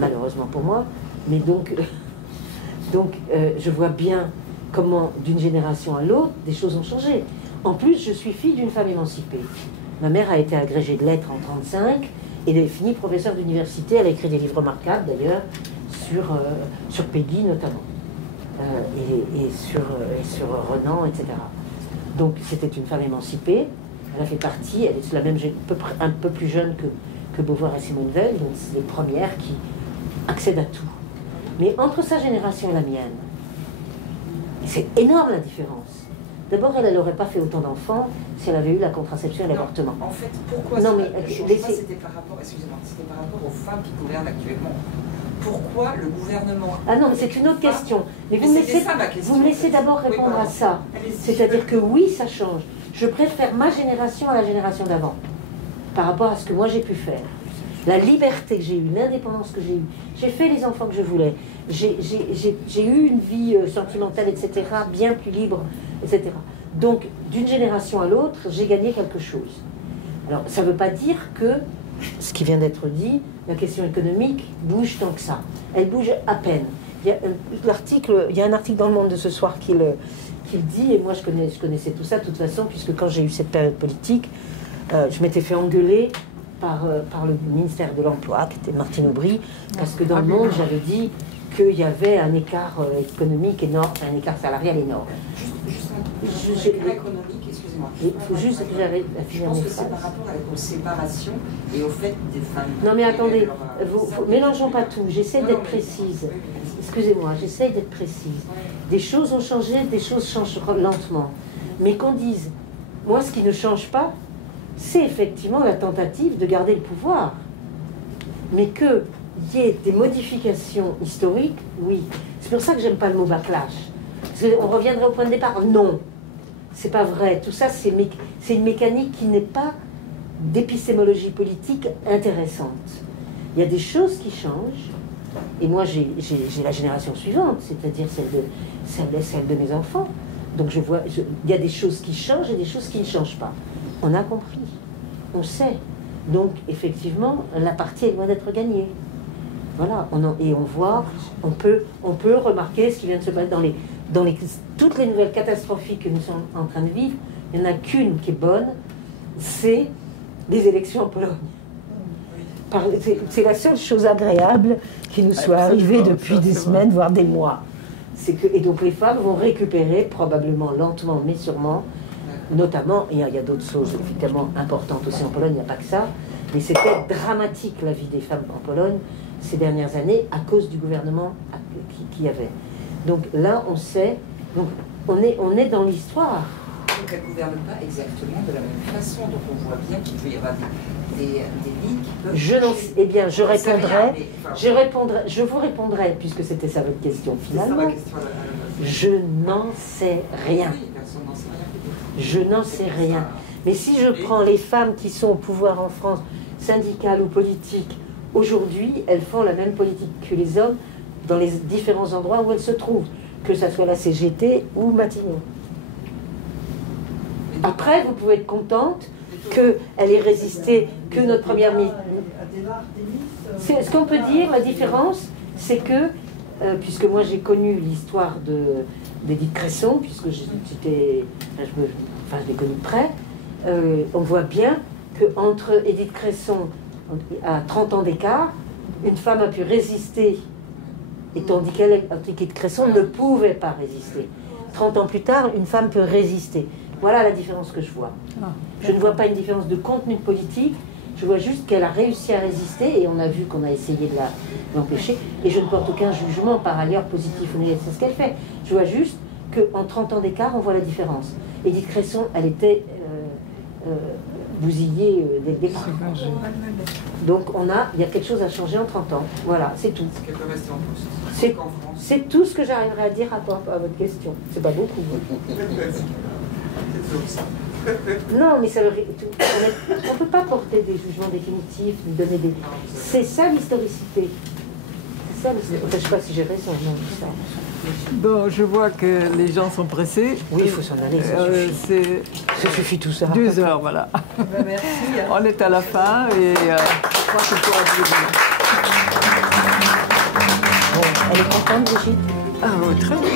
malheureusement pour moi, mais donc je vois bien comment, d'une génération à l'autre, des choses ont changé. En plus, je suis fille d'une femme émancipée. Ma mère a été agrégée de lettres en 1935, et elle est finie professeure d'université. Elle a écrit des livres remarquables, d'ailleurs, sur Peggy, notamment, et sur Renan, etc. Donc, c'était une femme émancipée. Elle a fait partie, elle est la même, un peu plus jeune que Beauvoir et Simone Veil, donc c'est les premières qui accèdent à tout. Mais entre sa génération et la mienne, c'est énorme la différence. D'abord, elle n'aurait pas fait autant d'enfants si elle avait eu la contraception et l'avortement. En fait, pourquoi non, c'était par rapport, excusez-moi, c'était par rapport aux femmes qui gouvernent actuellement. Pourquoi le gouvernement... Ah non, mais c'est une autre question. Mais vous me laissez d'abord répondre à ça. C'est-à-dire que oui, ça change. Je préfère ma génération à la génération d'avant, par rapport à ce que moi j'ai pu faire. La liberté que j'ai eue, l'indépendance que j'ai eue. J'ai fait les enfants que je voulais. J'ai eu une vie sentimentale, etc., bien plus libre, etc. Donc, d'une génération à l'autre, j'ai gagné quelque chose. Alors, ça ne veut pas dire que, ce qui vient d'être dit, la question économique bouge tant que ça. Elle bouge à peine. Il y a un article dans Le Monde de ce soir qui le dit, et moi je connaissais tout ça de toute façon, puisque quand j'ai eu cette période politique, je m'étais fait engueuler par le ministère de l'Emploi, qui était Martine Aubry, parce que dans Le Monde, j'avais dit qu'il y avait un écart économique énorme, un écart salarial énorme. Juste un écart économique, excusez-moi. Il faut juste que j'arrive à finir mes phrases. C'est par rapport aux séparations et au fait des femmes... Non mais attendez, mélangeons pas tout, j'essaie d'être précise. Excusez-moi, j'essaie d'être précise. Des choses ont changé, des choses changent lentement. Mais qu'on dise, moi ce qui ne change pas, c'est effectivement la tentative de garder le pouvoir. Mais qu'il y ait des modifications historiques, oui. C'est pour ça que j'aime pas le mot backlash. Parce qu'on reviendrait au point de départ. Non, c'est pas vrai. Tout ça, c'est une mécanique qui n'est pas d'épistémologie politique intéressante. Il y a des choses qui changent. Et moi, j'ai la génération suivante, c'est-à-dire celle de mes enfants. Donc je vois, il y a des choses qui changent et des choses qui ne changent pas. On a compris, on sait. Donc effectivement, la partie est loin d'être gagnée. Voilà, et on voit, on peut remarquer ce qui vient de se passer dans toutes les nouvelles catastrophiques que nous sommes en train de vivre. Il n'y en a qu'une qui est bonne, c'est les élections en Pologne. C'est la seule chose agréable qui nous soit arrivée depuis des semaines, voire des mois. Et donc les femmes vont récupérer, probablement lentement mais sûrement, notamment, et il y a d'autres choses évidemment importantes aussi en Pologne, il n'y a pas que ça, mais c'était dramatique la vie des femmes en Pologne ces dernières années à cause du gouvernement qu'il y avait. Donc là, on sait, donc on est dans l'histoire. Donc elle ne gouverne pas exactement de la même façon, donc on voit bien qu'il peut y avoir des lignes qui peuvent... Eh bien, je vous répondrai, puisque c'était ça votre question finalement. Je n'en sais rien. Je n'en sais rien. Mais si je prends les femmes qui sont au pouvoir en France, syndicales ou politiques, aujourd'hui, elles font la même politique que les hommes dans les différents endroits où elles se trouvent, que ce soit la CGT ou Matignon. Après, vous pouvez être contente qu'elle ait résisté, que notre première ministre... Ce qu'on peut dire, la différence, c'est que, puisque moi j'ai connu l'histoire d'Édith Cresson, puisque je l'ai connue de près, on voit bien qu'entre Édith Cresson, à 30 ans d'écart, une femme a pu résister, et tandis qu'Édith Cresson ne pouvait pas résister. 30 ans plus tard, une femme peut résister. Voilà la différence que je vois. Je ne vois pas une différence de contenu politique, je vois juste qu'elle a réussi à résister, et on a vu qu'on a essayé de l'empêcher, et je ne porte aucun jugement par ailleurs positif ou négatif, c'est ce qu'elle fait. Je vois juste qu'en 30 ans d'écart, on voit la différence. Édith Cresson, elle était bousillée dès le départ. Donc il y a quelque chose à changer en 30 ans. Voilà, c'est tout. C'est tout ce que j'arriverai à dire à votre question. C'est pas beaucoup. Non, mais ça on ne peut pas porter des jugements définitifs, donner des... C'est ça l'historicité. C'est ça l'historicité. Enfin, je ne sais pas si j'ai raison, non, ça. Bon, je vois que les gens sont pressés. Oui, il faut s'en aller, ça suffit tout ça. 2 heures, voilà. Merci. On est à la fin et je crois qu'il faut applaudir. Bon, elle est contente, Brigitte? Ah oui, très bien.